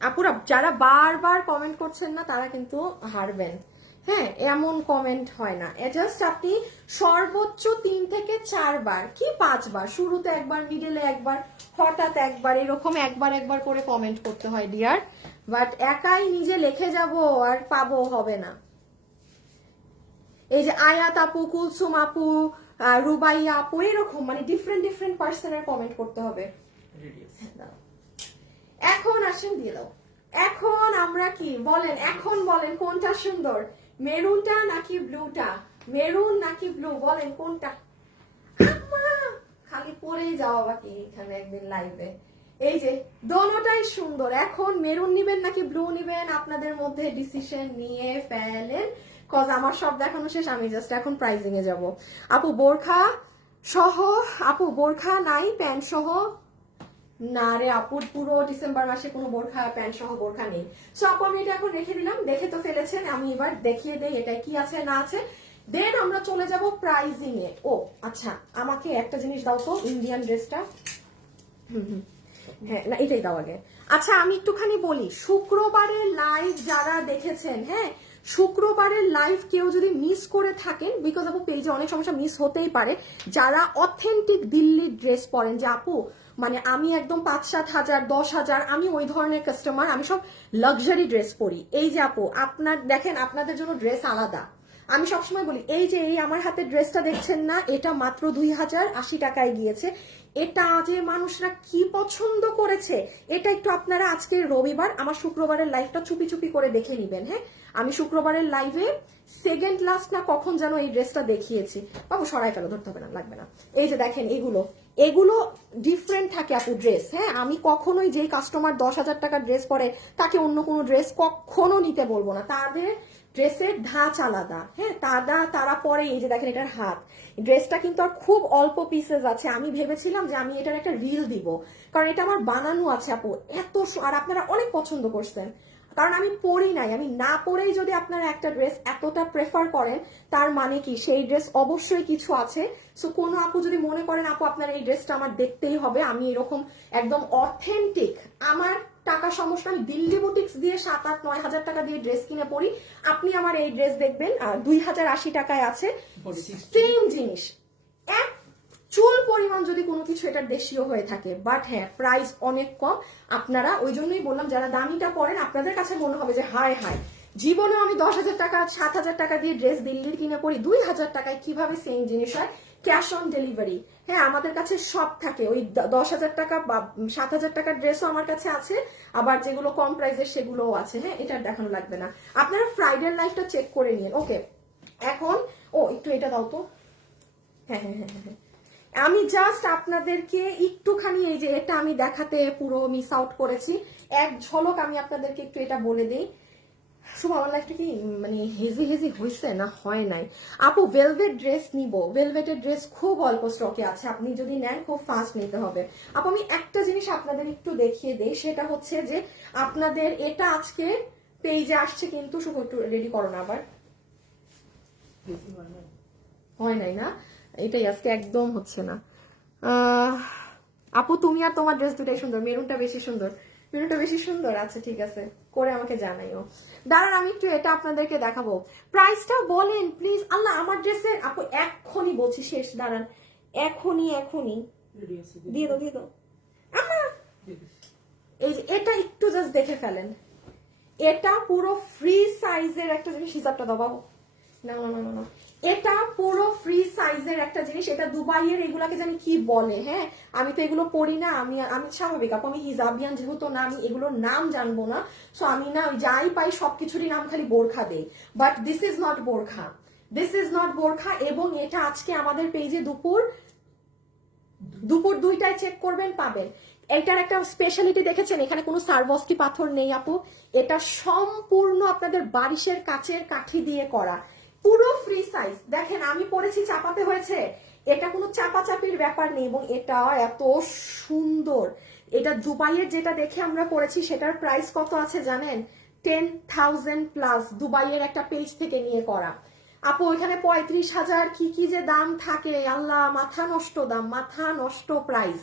আপুরা যারা বারবার কমেন্ট করছেন না তারা কিন্তু হারবেন। হ্যাঁ এমন কমেন্ট হয় না, জাস্ট আপনি সর্বোচ্চ 3 থেকে 4 বার কি 5 বার, শুরুতে একবার, মিডলে একবার, হঠাৎ একবার, এরকম একবার একবার করে কমেন্ট করতে হয় ডিয়ার। বাট একাই নিজে লিখে যাব আর পাবো হবে না। এই যে আয়াত আপু, কুলসুম আপু, রুবাইয়া আপু, এরকম মানে ডিফারেন্ট ডিফারেন্ট পার্সনের কমেন্ট করতে হবে। এখন আসেন দিয়ে দাও। এখন আমরা কি বলেন, এখন বলেন কোনটা সুন্দর, মেরুনটা নাকি ব্লুটা? মেরুন নাকি ব্লু বলেন কোনটা? খালি পরেই যাওয়া বাকি এখানে একদিন লাইভে। এই যে দোনোটাই সুন্দর। এখন মেরুন নিবেন নাকি ব্লু নিবেন, আপনাদের মধ্যে ডিসিশন নিয়ে ফেলেন। কজ আমার সব দেখানো শেষ, আমি জাস্ট এখন প্রাইজিং এ যাব। আপু বোরখা সহ, আপু বোরখা নাই প্যান্ট সহ? না রে আপুর পুরো ডিসেম্বর মাসে কোনো বোরখা প্যান্ট সহ বোরখা নেই। সো আপু আমি এটা এখন রেখে দিলাম, দেখে তো ফেলেছেন, আমি এবার দেখিয়ে দেই এটা কি আছে না আছে, দেন আমরা চলে যাব প্রাইজিং এ। ও আচ্ছা আমাকে একটা জিনিস দাও তো, ইন্ডিয়ান ড্রেসটা। হ্যাঁ না এটাই দাও আগে। আচ্ছা আমি একটুখানি বলি, শুক্রবারের লাইভ যারা দেখেছেন, হ্যাঁ শুক্রবারের লাইভ কেউ যদি মিস করে থাকেন, বিকজ আপু পেজে অনেক সমস্যা মিস হতেই পারে, যারা অথেন্টিক দিল্লি ড্রেস পরেন, যে আপু মানে আমি একদম 5-7 হাজার 10 হাজার, আমি ওই ধরনের কাস্টমার, আমি সব লাক্সারি ড্রেস পরি। এই যে আপু আপনার দেখেন, আপনাদের জন্য ড্রেস আলাদা। আমি সবসময় বলি এই যে এই আমার হাতে ড্রেসটা দেখছেন না, এটা মাত্র 2080 টাকায় গিয়েছে। এটা যে মানুষরা কি পছন্দ করেছে, এটা একটু আপনারা আজকে রবিবার আমার শুক্রবারের লাইভটা চুপি চুপি করে দেখে নিবেন। হ্যাঁ আমি শুক্রবারের লাইভে সেকেন্ড লাস্ট না কখন যেন এই ড্রেসটা দেখিয়েছি। বাবু সরাই ফেলো, ধরতে হবে না, লাগবে না। এই যে দেখেন এগুলো এগুলো ডিফারেন্ট থাকে আপু ড্রেস। হ্যাঁ আমি কখনোই যেই কাস্টমার 10,000 টাকার ড্রেস পরে তাকে অন্য কোনো ড্রেস কখনো নিতে বলবো না, তাদের ড্রেসের ধাঁচ আলাদা। হ্যাঁ তারা পরে এই যে দেখেন এটার হাত, ড্রেসটা কিন্তু আর খুব অল্প পিসেস আছে। আমি ভেবেছিলাম যে আমি এটার একটা রিল দিব, কারণ এটা আমার বানানো আছে আপু এত, আর আপনারা অনেক পছন্দ করছেন। কারণ আমি পরি নাই, আমি না পরেই যদি আপনারা একটা ড্রেস এতটা প্রেফার করেন, তার মানে কি সেই ড্রেস অবশ্যই কিছু আছে। সো কোনো আপু যদি মনে করেন আপু আপনার এই ড্রেসটা আমার দেখতেই হবে, আমি এরকম একদম অথেন্টিক, আমার টাকা সমস্যা, আমি দিল্লি বুটিক্স দিয়ে 7-8-9 হাজার টাকা দিয়ে ড্রেস কিনে পরি, আপনি আমার এই ড্রেস দেখবেন 2080 টাকায় আছে, সেম জিনিস, এক চুল পরিমাণ যদি কোনো কিছু এটা দেশীয় হয়ে থাকে, বাট হ্যাঁ প্রাইস অনেক কম। আপনারা ওই জন্যই বললাম যারা দামিটা পরেন আপনাদের কাছে মনে হবে যে হায় হায়, জীবনে আমি 10,000 টাকা 7,000 টাকা দিয়ে ড্রেস দিল্লির কিনে পড়ি, 2,000 টাকায় কিভাবে সেম জিনিস হয়, ক্যাশ অন ডেলিভারি। হ্যাঁ আমাদের কাছে সব থাকে, ওই 10,000 টাকা বা 7,000 টাকার ড্রেসও আমার কাছে আছে, আবার যেগুলো কম প্রাইসের সেগুলোও আছে। হ্যাঁ এটা দেখানো লাগবে না, আপনারা ফ্রাইডে লাইফটা চেক করে নিন। ওকে এখন ও একটু এটা দাও তো, হ্যাঁ হ্যাঁ হ্যাঁ হ্যাঁ আমি জাস্ট আপনাদেরকে একটুখানি এই যে এটা আমি দেখাতে পুরো মিস আউট করেছি, এক ঝলক আমি আপনাদেরকে একটু এটা বলে দিই। শুভ, আমার লাইফটা কি মানে হেজি হেজি হয়েছে না হয় নাই? আপু ভেলভেট ড্রেস নিব, ভেলভেটের ড্রেস খুব অল্প স্টকে আছে, আপনি যদি নেন খুব ফাস্ট নিতে হবে। আপু আমি একটা জিনিস আপনাদের একটু দেখিয়ে দেই, সেটা হচ্ছে যে আপনাদের এটা আজকে পেজে আসছে, কিন্তু শুভ একটু রেডি করো না আবার, হয় নাই না, এটাই আজকে একদম হচ্ছে না। আপু তুমি আর তোমার ড্রেস দুটাই সুন্দর, মেরুনটা বেশি সুন্দর, মেরুনটা বেশি সুন্দর। আচ্ছা ঠিক আছে, করে আমাকে জানাইও। দাঁড়ান আমি একটু এটা আপনাদেরকে দেখাবো, প্রাইসটা বলেন প্লিজ। আল্লাহ আমার ড্রেসের আপু এখনই বলছি, শেষ, দাঁড়ান এখনই এখনই দিয়ে দাও, দিয়ে দাও। এই যে এটা একটু জাস্ট দেখে ফেলেন, এটা পুরো ফ্রি সাইজের একটা জিনিস, হিসাবটা দাও বাবু, না না না না না, এটা পুরো ফ্রি সাইজের একটা জিনিস, এটা দুবাইয়ের এগুলাকে জানি কি বলে, হ্যাঁ আমি তো এগুলো পড়ি না, আমি আমি স্বাভাবিক আপু, আমি হিজাবিয়ান যেহেতু না, আমি এগুলোর নাম জানবো না, সো আমি না যাই পাই সবকিছুরই নাম খালি বোরখা দেই, বাট দিস ইজ নট বোরখা, দিস ইজ নট বোরখা। এবং এটা আজকে আমাদের পেজে দুপুর 2টায় চেক করবেন, পাবেন। এটার একটা স্পেশালিটি দেখেছেন, এখানে কোনো সারবস্কি পাথর নেই আপু, এটা সম্পূর্ণ আপনাদের বারিশের কাচের কাঠি দিয়ে করা, পুরো ফ্রি সাইজ। দেখেন আমি পরেছি, চাপাতে হয়েছে, এটা কোনো চাপাচাপির ব্যাপার নেই, এবং এটা এত সুন্দর। এটা দুবাইয়ের যেটা দেখে আমরা করেছি, সেটার প্রাইস কত আছে জানেন? 10,000 প্লাস, দুবাইয়ের একটা পেজ থেকে নিয়ে করা। আপু ওইখানে 35,000 কি কি যে দাম থাকে, আল্লাহ মাথা নষ্ট দাম, মাথা নষ্ট প্রাইস।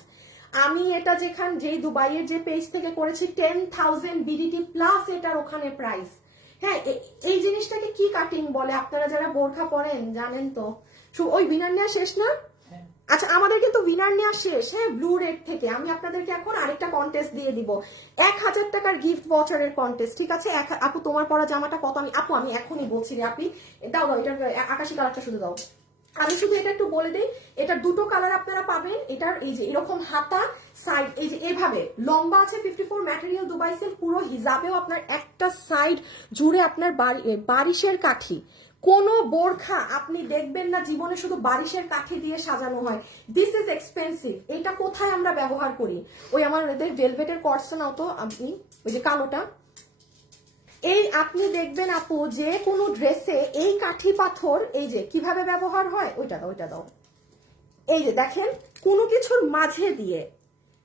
আমি এটা যেই দুবাইয়ের যে পেজ থেকে করেছি 10,000 বিডিটি প্লাস এটার ওখানে প্রাইস। হ্যাঁ এই জিনিসটাকে কি কাটিং বলে, আপনারা যারা বোরখা পরেন জানেন তো। ওই উইনার নেওয়া শেষ না? আচ্ছা আমাদের কিন্তু উইনার নেওয়া শেষ, হ্যাঁ ব্লু রেড থেকে। আমি আপনাদেরকে এখন আরেকটা কন্টেস্ট দিয়ে দিব, 1,000 টাকার গিফট ভাউচারের কন্টেস্ট, ঠিক আছে? আপু তোমার পরা জামাটা কত? আপু আমি এখনই বলছি রে, আপনি দাও দাও, এটা আকাশি কালারটা শুধু দাও। আমি শুধু এটা একটু বলে দিই, এটা দুটো কালার আপনারা পাবেন। এটার এই যে এরকম হাতা, সাইড এই যে এভাবে লম্বা আছে 54 ম্যাটেরিয়াল দুবাই সিল্ক, পুরো হিজাবেও আপনার একটা সাইড জুড়ে আপনার বারিশের কাঠি। কোন বোরখা আপনি দেখবেন না জীবনে শুধু বারিশের কাঠি দিয়ে সাজানো হয়, দিস ইজ এক্সপেন্সিভ। এটা কোথায় আমরা ব্যবহার করি? ওই আমার ভেলভেটের কর্সটা নাও তো আপনি, ওই যে কালোটা, এই আপনি দেখবেন আপু যে কোনো ড্রেসে এই কাঠি পাথর এই যে কিভাবে ব্যবহার হয়, ওইটা দাও, ওইটা দাও। এই যে দেখেন কোনো কিছুর মাঝে দিয়ে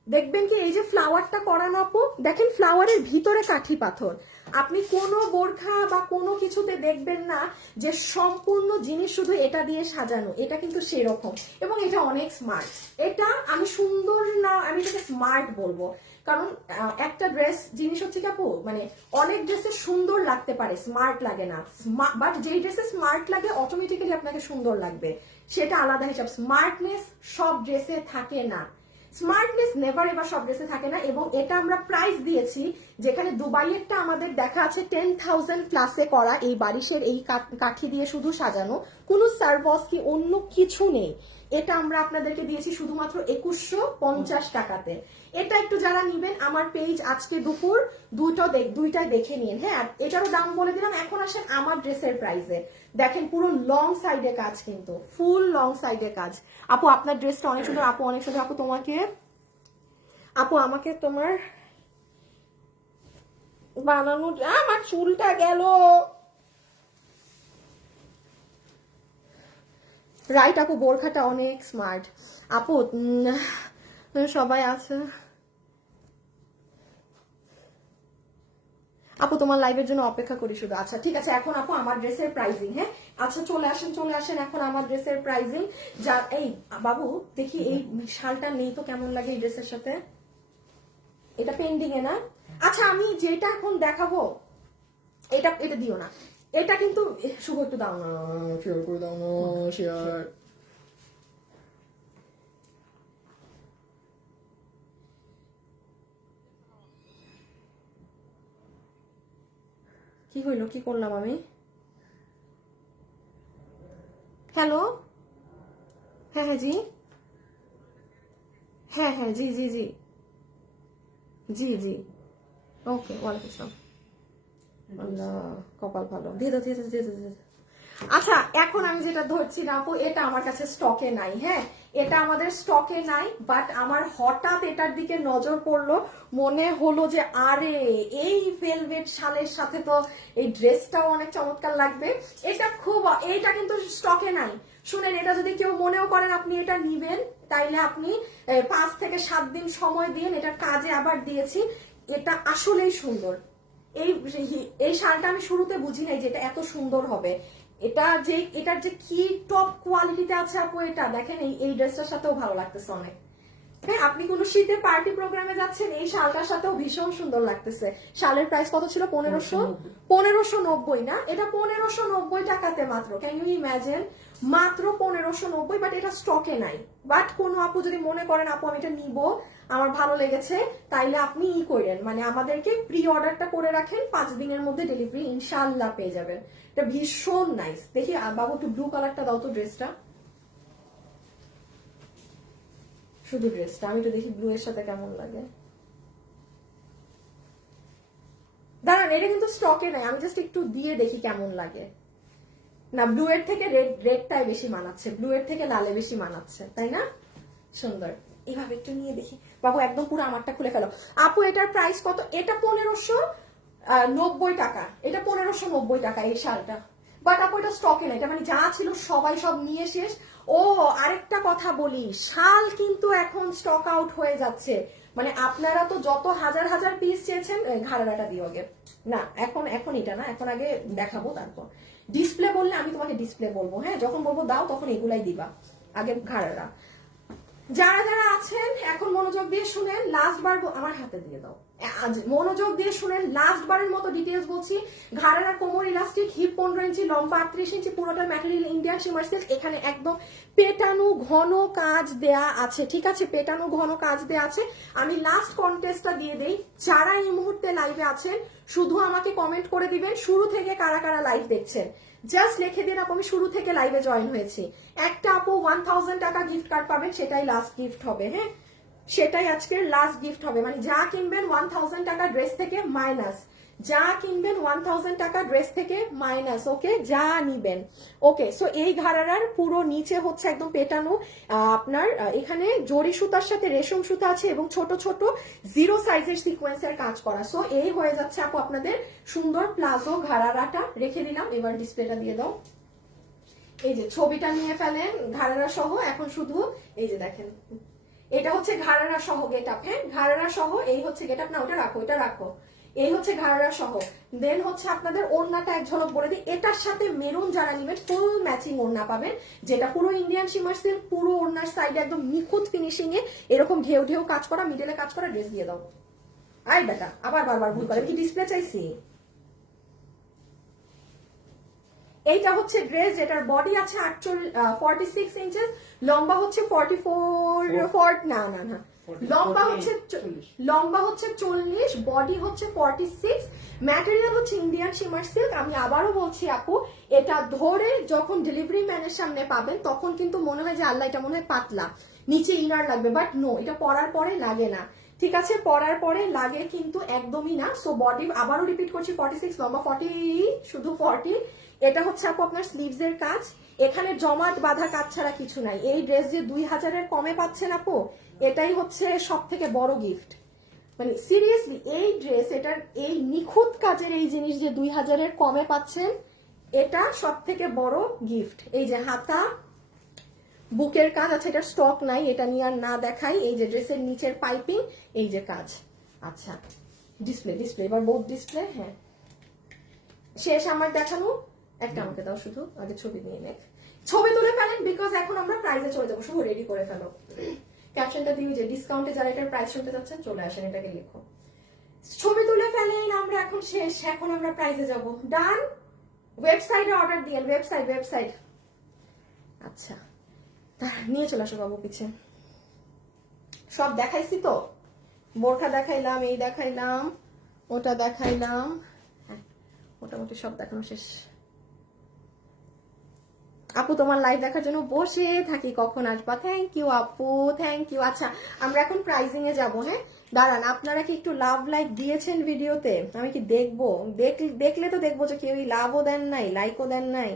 দেখবেন কি এই যে ফ্লাওয়ারটা করানো আপু, দেখেন ফ্লাওয়ারের ভিতরে কাঠি পাথর। আপনি কোনো বোরখা বা কোনো কিছুতে দেখবেন না যে সম্পূর্ণ জিনিস শুধু এটা দিয়ে সাজানো, এটা কিন্তু সেরকম। এবং এটা অনেক স্মার্ট, এটা আমি সুন্দর না, আমি এটাকে স্মার্ট বলবো। কারণ একটা ড্রেস জিনিস হচ্ছে কি আপু, মানে অনেক ড্রেসে সুন্দর লাগতে পারে, স্মার্ট লাগে না, বাট যেই ড্রেসে স্মার্ট লাগে অটোমেটিক্যালি আপনাকে সুন্দর লাগবে, সেটা আলাদা হিসাব। স্মার্টনেস সব ড্রেসে থাকে না, স্মার্টনেস নেভার এভার সব ড্রেসে থাকে না। এবং এটা আমরা প্রাইস দিয়েছি, যেখানে দুবাইয়েরটা আমাদের দেখা আছে 10,000 প্লাসে করা, এই বারিশের এই কাঠি দিয়ে শুধু সাজানো, কোনো সার্ভস কি অন্য কিছু নেই। এটা আমরা আপনাদেরকে দিয়েছি শুধুমাত্র 2150 টাকাতে। এটা একটু যারা নিবেন আমার পেজ আজকে দুপুর 2টায় দেখে নিন, হ্যাঁ। আর এটারও দাম বলে দিলাম। এখন আসেন আমার ড্রেসের প্রাইসে, দেখেন পুরো লং সাইডে কাজ, কিন্তু ফুল লং সাইডে কাজ। আপু আপনার ড্রেসটা অনেক সুন্দর, আপু অনেক সুন্দর। আপু তোমাকে, আপু আমাকে তোমার বানানো, আমার চুলটা গেল, রাইট আপু বোরখাটা অনেক স্মার্ট। আপু সবাই আছে আপু, তোমার লাইভের জন্য অপেক্ষা করি শুধু। আচ্ছা ঠিক আছে, এখন আপু আমার ড্রেসের প্রাইজিং, হ্যাঁ আচ্ছা চলে আসেন চলে আসেন, এখন আমার ড্রেসের প্রাইজিং। যা এই বাবু দেখি এই শালটা নেই তো, কেমন লাগে এই ড্রেসের সাথে? এটা পেন্ডিং এ না? আচ্ছা আমি যেটা এখন দেখাবো, এটা এটা দিও না, এটা কিন্তু শুভ একটু দাও না, শেয়ার করে দাও না, শেয়ার। কি হইলো, কি করলাম আমি? হ্যালো, হ্যাঁ হ্যাঁ জি, হ্যাঁ হ্যাঁ জি জি জি জি জি, ওকে ওয়ালাইকুম আসসালাম। আল্লাহ কপাল ভালো, দিয়ে দাও দিয়ে দাও দিয়ে দাও দিয়ে দাও। আচ্ছা এখন আমি যেটা ধরছি না আপু, এটা আমার কাছে স্টকে নাই, হ্যাঁ এটা আমাদের স্টকে নাই, বাট আমার হঠাৎ এটার দিকে নজর পড়লো, মনে হলো যে আরে এই ভেলভেট শালের সাথে তো এই ড্রেসটাও অনেক চমৎকার লাগবে। এইটা কিন্তু স্টকে নাই। শুনেন, এটা যদি কেউ মনেও করেন আপনি এটা নিবেন, তাইলে আপনি 5 থেকে 7 দিন সময় দিন, এটা কাজে আবার দিয়েছি। এটা আসলেই সুন্দর। এই শালটা আমি শুরুতে বুঝি নাই যে এটা এত সুন্দর হবে। এটার যে কি টপ কোয়ালিটিতে আছে আপু, এটা দেখেন এই ড্রেসটার সাথেও ভালো লাগতেছে অনেক। হ্যাঁ, আপনি কোনো শীতের পার্টি প্রোগ্রামে যাচ্ছেন, এই শালটার সাথেও ভীষণ সুন্দর লাগতেছে। শালের প্রাইস কত ছিল? 1590 না? এটা 1590 টাকাতে মাত্র। Can you imagine? মাত্র 1590। বাট এটা স্টকে নাই। বাট কোনো আপু যদি মনে করেন আপু আমি এটা নিব, আমার ভালো লেগেছে, তাইলে আপনি করেন, মানে আমাদেরকে প্রি অর্ডারটা করে রাখেন, 5 দিনের মধ্যে ডেলিভারি ইনশাআল্লাহ পেয়ে যাবেন। এটা ভীষণ নাইস। দেখি বাবু একটু ব্লু কালারটা দাও তো, ড্রেসটা, শুধু ড্রেসটা আমি তো দেখি ব্লু এর সাথে কেমন লাগে। দাঁড়ান, এটা কিন্তু স্টকে নাই, আমি জাস্ট একটু দিয়ে দেখি কেমন লাগে। না, ব্লু এর থেকে রেডটাই বেশি মানাচ্ছে, ব্লু এর থেকে লালে বেশি মানাচ্ছে, তাই না? সুন্দর। এইভাবে একটু নিয়ে দেখি বাবু, একদম পুরো আমারটা খুলে ফেলো। আপু এটার প্রাইস কত? এটা 1590 টাকা। এটা 1590 টাকা এই শালটা। বাট আপু এটা স্টকে নেই, এটা মানে যা ছিল সবাই সব নিয়ে শেষ। ও আরেকটা কথা বলি, শাল কিন্তু এখন স্টক আউট হয়ে যাচ্ছে। মানে আপনারা তো যত হাজার হাজার পিস চেয়েছেন, ঘাড়াটা দিও আগে। না, এখন এটা না, এখন আগে দেখাবো, তারপর ডিসপ্লে বললে আমি তোমাকে ডিসপ্লে বলবো। হ্যাঁ, যখন বলবো দাও তখন এগুলাই দিবা, আগে ঘাড়াটা। যারা যারা আছেন এখন মনোযোগ দিয়ে শুনেন, লাস্ট বার আমার হাতে দিয়ে দাও, মনোযোগ দিয়ে শুনেন, লাস্ট বারের মতো ডিটেলস বলছি। ঘাড়ারা কোমর ইলাস্টিক, হিপ 15 ইঞ্চি, লম্বা 38 ইঞ্চি, পুরোটা ম্যাটেরিয়াল ইন্ডিয়ান শিমার সিল্ক। এখানে একদম পেটানো ঘন কাজ দেয়া আছে, ঠিক আছে? পেটানো ঘন কাজ দেয়া আছে। আমি লাস্ট কন্টেস্টটা দিয়ে দেই, যারা এই মুহূর্তে লাইভে আছেন শুধু আমাকে কমেন্ট করে দিবেন শুরু থেকে কারা কারা লাইভ দেখছেন। জাস্ট লিখে দিন আপু আমি শুরু থেকে লাইভে জয়েন হয়েছি। একটা আপু 1000 টাকা গিফট কার্ড পাবেন, সেটাই লাস্ট গিফট হবে। হ্যাঁ, সেটাই আজকের লাস্ট গিফট হবে। মানে যা কিনবেন 1000 টাকা ড্রেস থেকে মাইনাস, যা কিনবেন 1000 টাকা ড্রেস থেকে মাইনাস। ওকে, যা নিবেন। ওকে, সো এই ঘাড়ার পুরো নিচে হচ্ছে একদম পেটানো, আপনার এখানে জরি সুতার সাথে রেশম সুতা আছে এবং ছোট ছোট 0 সাইজের সিকোয়েন্সের কাজ করা। সো এই হয়ে যাচ্ছে আপু আপনাদের সুন্দর প্লাজো ঘাড়াটা। রেখে দিলাম, এবার ডিসপ্লেটা দিয়ে দাও। এই যে ছবিটা নিয়ে ফেলেন ঘাড়ারা সহ। এখন শুধু এই যে দেখেন, এটা হচ্ছে ঘাড়ারা সহ গেট আপ। হ্যাঁ, ঘাড়ারা সহ এই হচ্ছে গেট আপ। না, ওটা রাখো, এটা রাখো। এই হচ্ছে ঘাড়ারা সহ। দেন হচ্ছে আপনাদের ওড়নাটা এক ঝলক বলে দিই, এটার সাথে মেরুন যারা নিবেন ফুল ম্যাচিং ওড়না পাবেন, যেটা পুরো ইন্ডিয়ান শিমার সিল্ক, পুরো ওড়নার সাইডে একদম নিখুঁত ফিনিশিং এ এরকম ঢেউ ঢেউ কাজ করা, মিডলে কাজ করা ড্রেস দিয়ে দাও। আই বেটা, আবার বারবার ভুল করে, কি ডিসপ্লে চাইছি? এইটা হচ্ছে ড্রেস, যেটার বডি আছে 46 ইঞ্চেস, লম্বা হচ্ছে 44 না না না, লম্বা হচ্ছে 40, বডি হচ্ছে 46, ম্যাটেরিয়াল হচ্ছে ইন্ডিয়ান শিমার সিল্ক। আমি আবারও বলছি আপু, এটা ধরে যখন ডেলিভারি ম্যানের সামনে পাবেন তখন কিন্তু মনে হয় যে আল্লাহ এটা মনে হয় পাতলা, নিচে ইনার লাগবে, বাট নো, এটা পরার পরে লাগে না। ঠিক আছে, পরার পরে লাগে কিন্তু একদমই না। সো বডি আবারও রিপিট করছি 46, লম্বা 40, শুধু 40। এটা হচ্ছে আপু আপনার স্লিভস এর কাজ, এখানে জমাট বাঁধা কাজ ছাড়া কিছু নাই। এই ড্রেস যে 2000-এর কমে পাচ্ছেন আপু, এটাই হচ্ছে সব থেকে বড় গিফট। মানে সিরিয়াসলি এই ড্রেস, এটার এই নিখুঁত কাজের এই জিনিস যে 2000-এর কমে পাচ্ছেন, এটা সব থেকে বড় গিফট। এই যে হাতা, বুকের কাজ আছে, এটা স্টক নাই, এটা নিয়ে আর না দেখাই। এই যে ড্রেসের নিচের পাইপিং, এই যে কাজ। আচ্ছা, ডিসপ্লে এবার বোথ ডিসপ্লে। হ্যাঁ, শেষ আমার দেখানো। একটা আমাকে দাও, শুধু আগে ছবি নিয়ে নে, ছবি তুলে ফেলেন, বিকজ এখন আমরা প্রাইজে চলে যাবো। শুধু রেডি করে ফেলো, ক্যাপশনটা দিয়ে যে ডিসকাউন্টে যারা এটার প্রাইস শুনতে যাচ্ছেন চলে আসেন, এটাকে লিখো। ছবি তুলে ফেলেন, আমরা এখন শেষ, এখন আমরা প্রাইজে যাব। ডান, ওয়েবসাইটে অর্ডার দিয়ে, ওয়েবসাইট। আচ্ছা, নিয়ে চলে আসো বাবু পিছে। সব দেখাইছি তো, বোরখা দেখাইলাম, এই দেখাইলাম, ওটা দেখাইলাম, হ্যাঁ মোটামুটি সব দেখানো শেষ। আপু তোমার লাইভ দেখার জন্য বসে থাকি, কখন আসবা? থ্যাংক ইউ আপু, থ্যাংক ইউ। আচ্ছা, আমরা এখন প্রাইজিং এ যাবো। হ্যাঁ, দাঁড়ান, আপনারা কি একটু লাভ লাইক দিয়েছেন ভিডিওতে? আমি কি দেখবো? দেখলে তো দেখবো যে কেউই লাভও দেন নাই, লাইকও দেন নাই।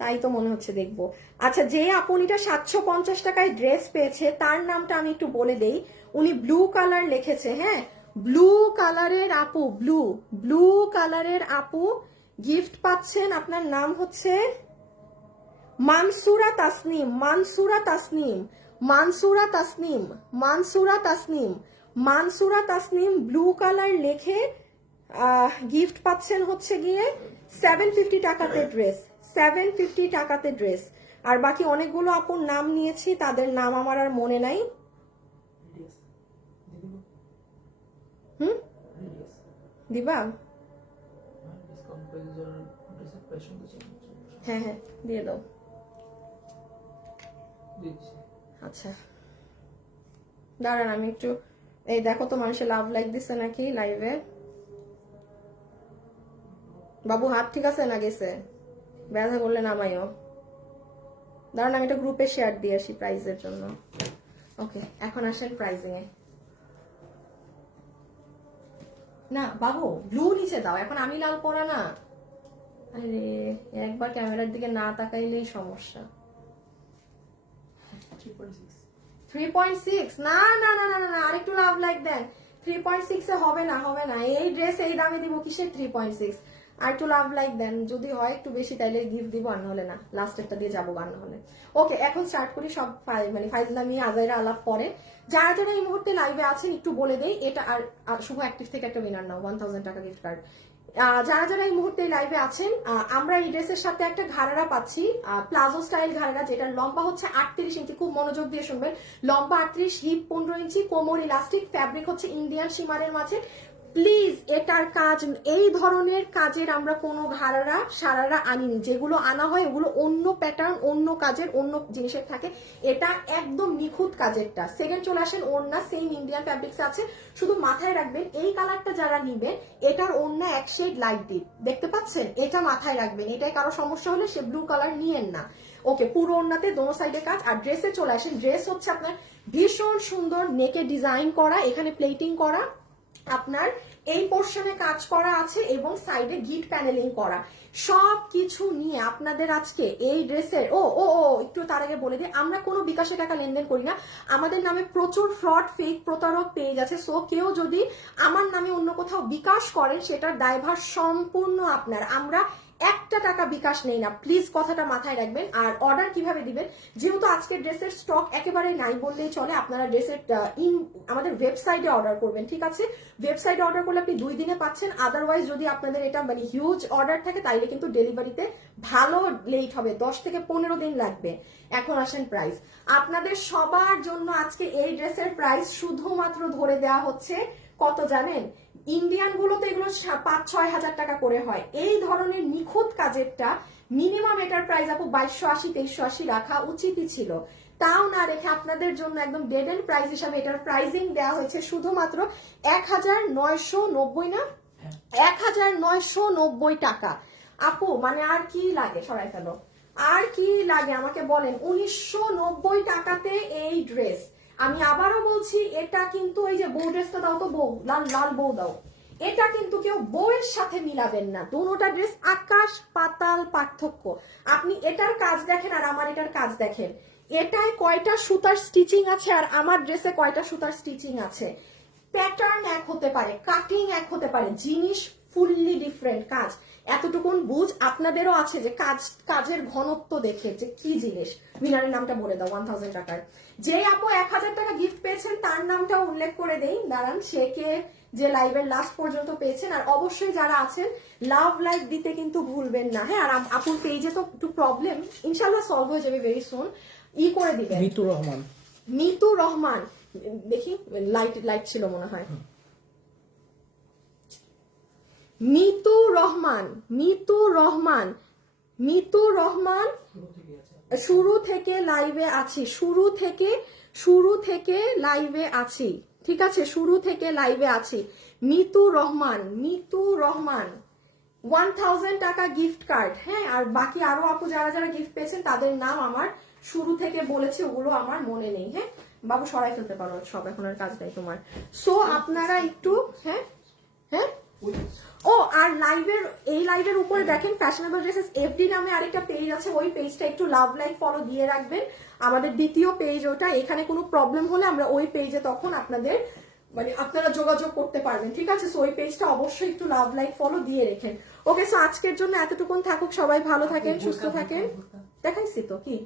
তাই তো মনে হচ্ছে দেখবো। আচ্ছা, যে আপুনিটা 750 টাকায় ড্রেস পেয়েছে তার নামটা আমি একটু বলে দেই। উনি ব্লু কালার লিখেছে, হ্যাঁ, ব্লু কালারের আপু, ব্লু কালারের আপু গিফট পাচ্ছেন। আপনার নাম হচ্ছে মানসুরা তাসনিম, মানসুরা তাসনিম, মানসুরা তাসনিম, মানসুরা তাসনিম, মানসুরা তাসনিম ব্লু কালার লেখে গিফট পাচ্ছেন হচ্ছে গিয়ে 750 টাকাতে ড্রেস, 750 টাকাতে ড্রেস। আর বাকি অনেকগুলো আপুর নাম নিয়েছি, তাদের নাম আমার আর মনে নাই। হুম, দিবা? হ্যাঁ হ্যাঁ, দিয়ে দাও। আচ্ছা দাঁড়ান, আমি একটু, এই দেখো তো মানুষের লাভ লাইক দিচ্ছে নাকি লাইভে। বাবু হাত ঠিক আছে না গেছে? ব্যথা করলে নামাইও। দাঁড়ান, আমি একটা গ্রুপে শেয়ার দিয়ে আসি প্রাইজের জন্য। ওকে, এখন আসেন প্রাইজিং এ। না বাবু, ব্লু নিচে দাও, এখন আমি লাল পরা না। আরে একবার ক্যামেরার দিকে না তাকাইলেই সমস্যা। 3.6, না না না না না, আরেকটু লাভ লাইক দেন। 3.6 এ হবে না, হবে না, এই ড্রেস এই দামে দিব কিসের 3.6? আর একটু লাভ লাইক দেন, যদি হয় একটু বেশি তাইলে গিফট দিব, আর নাহলে না, লাস্টেরটা দিয়ে যাবো আর নাহলে। ওকে, এখন স্টার্ট করি সব মানে ফাইজলামি আজাইরা আলাপ পরে। যারা যারা এই মুহূর্তে লাইভে আছেন একটু বলে দেই, এটা আর শুভ অ্যাক্টিভ থেকে একটা উইনার নাও 1000 টাকা গিফট কার্ড। যারা যারা এই মুহূর্তে লাইভে আছেন, আমরা এই ড্রেসের সাথে একটা ঘাড়ারা পাচ্ছি, প্লাজো স্টাইল ঘাড়ারা, যেটার লম্বা হচ্ছে 38 ইঞ্চি। খুব মনোযোগ দিয়ে শুনবেন, লম্বা 38, হিপ 15 ইঞ্চি, কোমর ইলাস্টিক, ফ্যাব্রিক হচ্ছে ইন্ডিয়ান শিমারের মাঝে। প্লিজ এটার কাজ, এই ধরনের কাজের আমরা কোনো ঘাড়ারা সারারা আনিনি, যেগুলো আনা হয় ওগুলো অন্য প্যাটার্ন, অন্য কাজের, অন্য জিনিসের থাকে। এটা একদম নিখুঁত কাজেরটা। সেকেন্ড চলে আসেন, ওড়না সেম ইন্ডিয়ান ফ্যাব্রিক্স আছে। শুধু মাথায় রাখবেন এই কালারটা যারা নিবেন, এটার ওড়না এক শেড লাইট ডিপ, দেখতে পাচ্ছেন? এটা মাথায় রাখবেন, এটাই কারো সমস্যা হলে সে ব্লু কালার নিয়েন না। ওকে, পুরো ওড়নাতে দোনো সাইডে কাজ। আর ড্রেসে চলে আসেন, ড্রেস হচ্ছে আপনার ভীষণ সুন্দর নেকে ডিজাইন করা, এখানে প্লেটিং করা, আপনার এই পোর্শনে কাজ করা আছে এবং সাইডে গিট প্যানেলিং করা। সব কিছু নিয়ে আপনাদের আজকে এই ড্রেসের ও ও ও একটু তার আগে বলে দিই, আমরা কোনো বিকাশে টাকা লেনদেন করি না। আমাদের নামে প্রচুর ফ্রড, ফেক, প্রতারক পেজ আছে। সো কেউ যদি আমার নামে অন্য কোথাও বিকাশ করেন, সেটার দায়ভার সম্পূর্ণ আপনার। আমরা একটা টাকা বিকাশ নেই না, প্লিজ কথাটা মাথায় রাখবেন। আর অর্ডার কিভাবে দিবেন, যেহেতু আজকে ড্রেসের স্টক একেবারে নাই বললেই চলে, আপনারা ড্রেসের আমাদের ওয়েবসাইটে অর্ডার করবেন, ঠিক আছে? ওয়েবসাইটে অর্ডার করলে আপনি 2 দিনে পাচ্ছেন। আদারওয়াইজ যদি আপনাদের এটা মানে হিউজ অর্ডার থাকে, তাইলে কিন্তু ডেলিভারিতে ভালো লেট হবে, 10 থেকে 15 দিন লাগবে। এখন আসেন প্রাইস। আপনাদের সবার জন্য আজকে এই ড্রেসের প্রাইস শুধুমাত্র ধরে দেওয়া হচ্ছে কত জানেন? ইন্ডিয়ান গুলোতে এগুলো 5-6 হাজার টাকা করে হয়। এই ধরনের নিখুঁত কাজেরটা মিনিমাম এটার প্রাইস আপু 2280-2380 রাখা উচিতই ছিল। তাও না রেখে আপনাদের জন্য একদম ডেড এন্ড প্রাইস হিসাবে এটার প্রাইজিং দেওয়া হয়েছে শুধুমাত্র 1990, না 1990 টাকা। আপু মানে আর কি লাগে, সরাই ফেলো, আর কি লাগে আমাকে বলেন? 1990 টাকাতে এই ড্রেস। আমি আবারও বলছি, এটা কিন্তু এই যে বউ ড্রেসটা দাও তো, বউ লাল লাল বউ দাও, এটা কিন্তু কেউ বউয়ের সাথে মিলাবেন না। দুটোটা ড্রেস আকাশ পাতাল পার্থক্য। আপনি এটার কাজ দেখেন আর আমার এটার কাজ দেখেন, এটায় কয়টা সুতার স্টিচিং আছে আর আমার ড্রেসে কয়টা সুতার স্টিচিং আছে। প্যাটার্ন এক হতে পারে, কাটিং এক হতে পারে, জিনিস ফুললি ডিফারেন্ট। কাজ এতটুকুন বুঝ আপনাদেরও আছে যে কাজের ঘনত্ব দেখে যে কি জিনিস। উইনারের নামটা বলে দাও 1000 টাকার। যে আপু 1000 টাকা গিফট পেয়েছেন তার নামটাও উল্লেখ করে দেই, দাঁড়ান, সে কে, যে লাইভের লাস্ট পর্যন্ত পেয়েছেন। আর অবশ্যই যারা আছেন লাভ লাইক দিতে কিন্তু ভুলবেন না, হ্যাঁ? আর আপুর পেজে তো একটু প্রবলেম, ইনশাল্লাহ সলভ হয়ে যাবে ভেরি সুন। করে দিবেন মিতু রহমান, মিতু রহমান, দেখি লাইট ছিল মনে হয়। মিতু রহমান, মিতু রহমান, মিতু রহমান শুরু থেকে লাইভে আছি, শুরু থেকে লাইভে আছি, ঠিক আছে? শুরু থেকে লাইভে আছি। মিতু রহমান, মিতু রহমান 1000 টাকা গিফট কার্ড, হ্যাঁ? আর বাকি আরো আপু যারা যারা গিফট পেয়েছেন তাদের নাম আমার শুরু থেকে বলেছি, ওগুলো আমার মনে নেই, হ্যাঁ? বাবু সরাই ফেলতে পারো সব, এখন আর কাজ নাই তোমার। সো আপনারা একটু, হ্যাঁ হ্যাঁ ও আর এই লাইভের উপরে দেখেন ফ্যাশনেবল ড্রেসেস এফডি নামে আরেকটা পেজ আছে, ওই পেজটা একটু লাভ লাইক ফলো দিয়ে রাখবেন। আমাদের দ্বিতীয় পেজ ওটা, এখানে কোনো প্রবলেম হলে আমরা ওই পেজে তখন আপনাদের মানে আপনারা যোগাযোগ করতে পারবেন, ঠিক আছে? সো ওই পেজটা অবশ্যই একটু লাভ লাইক ফলো দিয়ে রেখেন। ওকে, সো আজকের জন্য এতটুকুন থাকুক, সবাই ভালো থাকেন, সুস্থ থাকেন। দেখাইছি তো কি?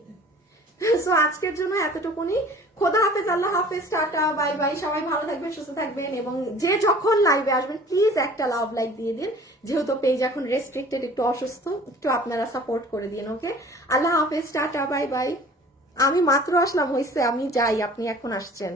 সো আজকের জন্য এতটুকুনি। খোদা হাফেজ, আল্লাহ হাফেজ, টাটা, বাই বাই। সবাই ভালো থাকবেন, সুস্থ থাকবেন, এবং যে যখন লাইভে আসবেন প্লিজ একটা লাভ লাইক দিয়ে দিন, যেহেতু পেজ এখন রেস্ট্রিক্টেড, একটু অসুস্থ, একটু আপনারা সাপোর্ট করে দিন। ওকে, আল্লাহ হাফেজ, টাটা, বাই বাই। আমি মাত্র আসলাম, হয়েছে আমি যাই, আপনি এখন আসছেন।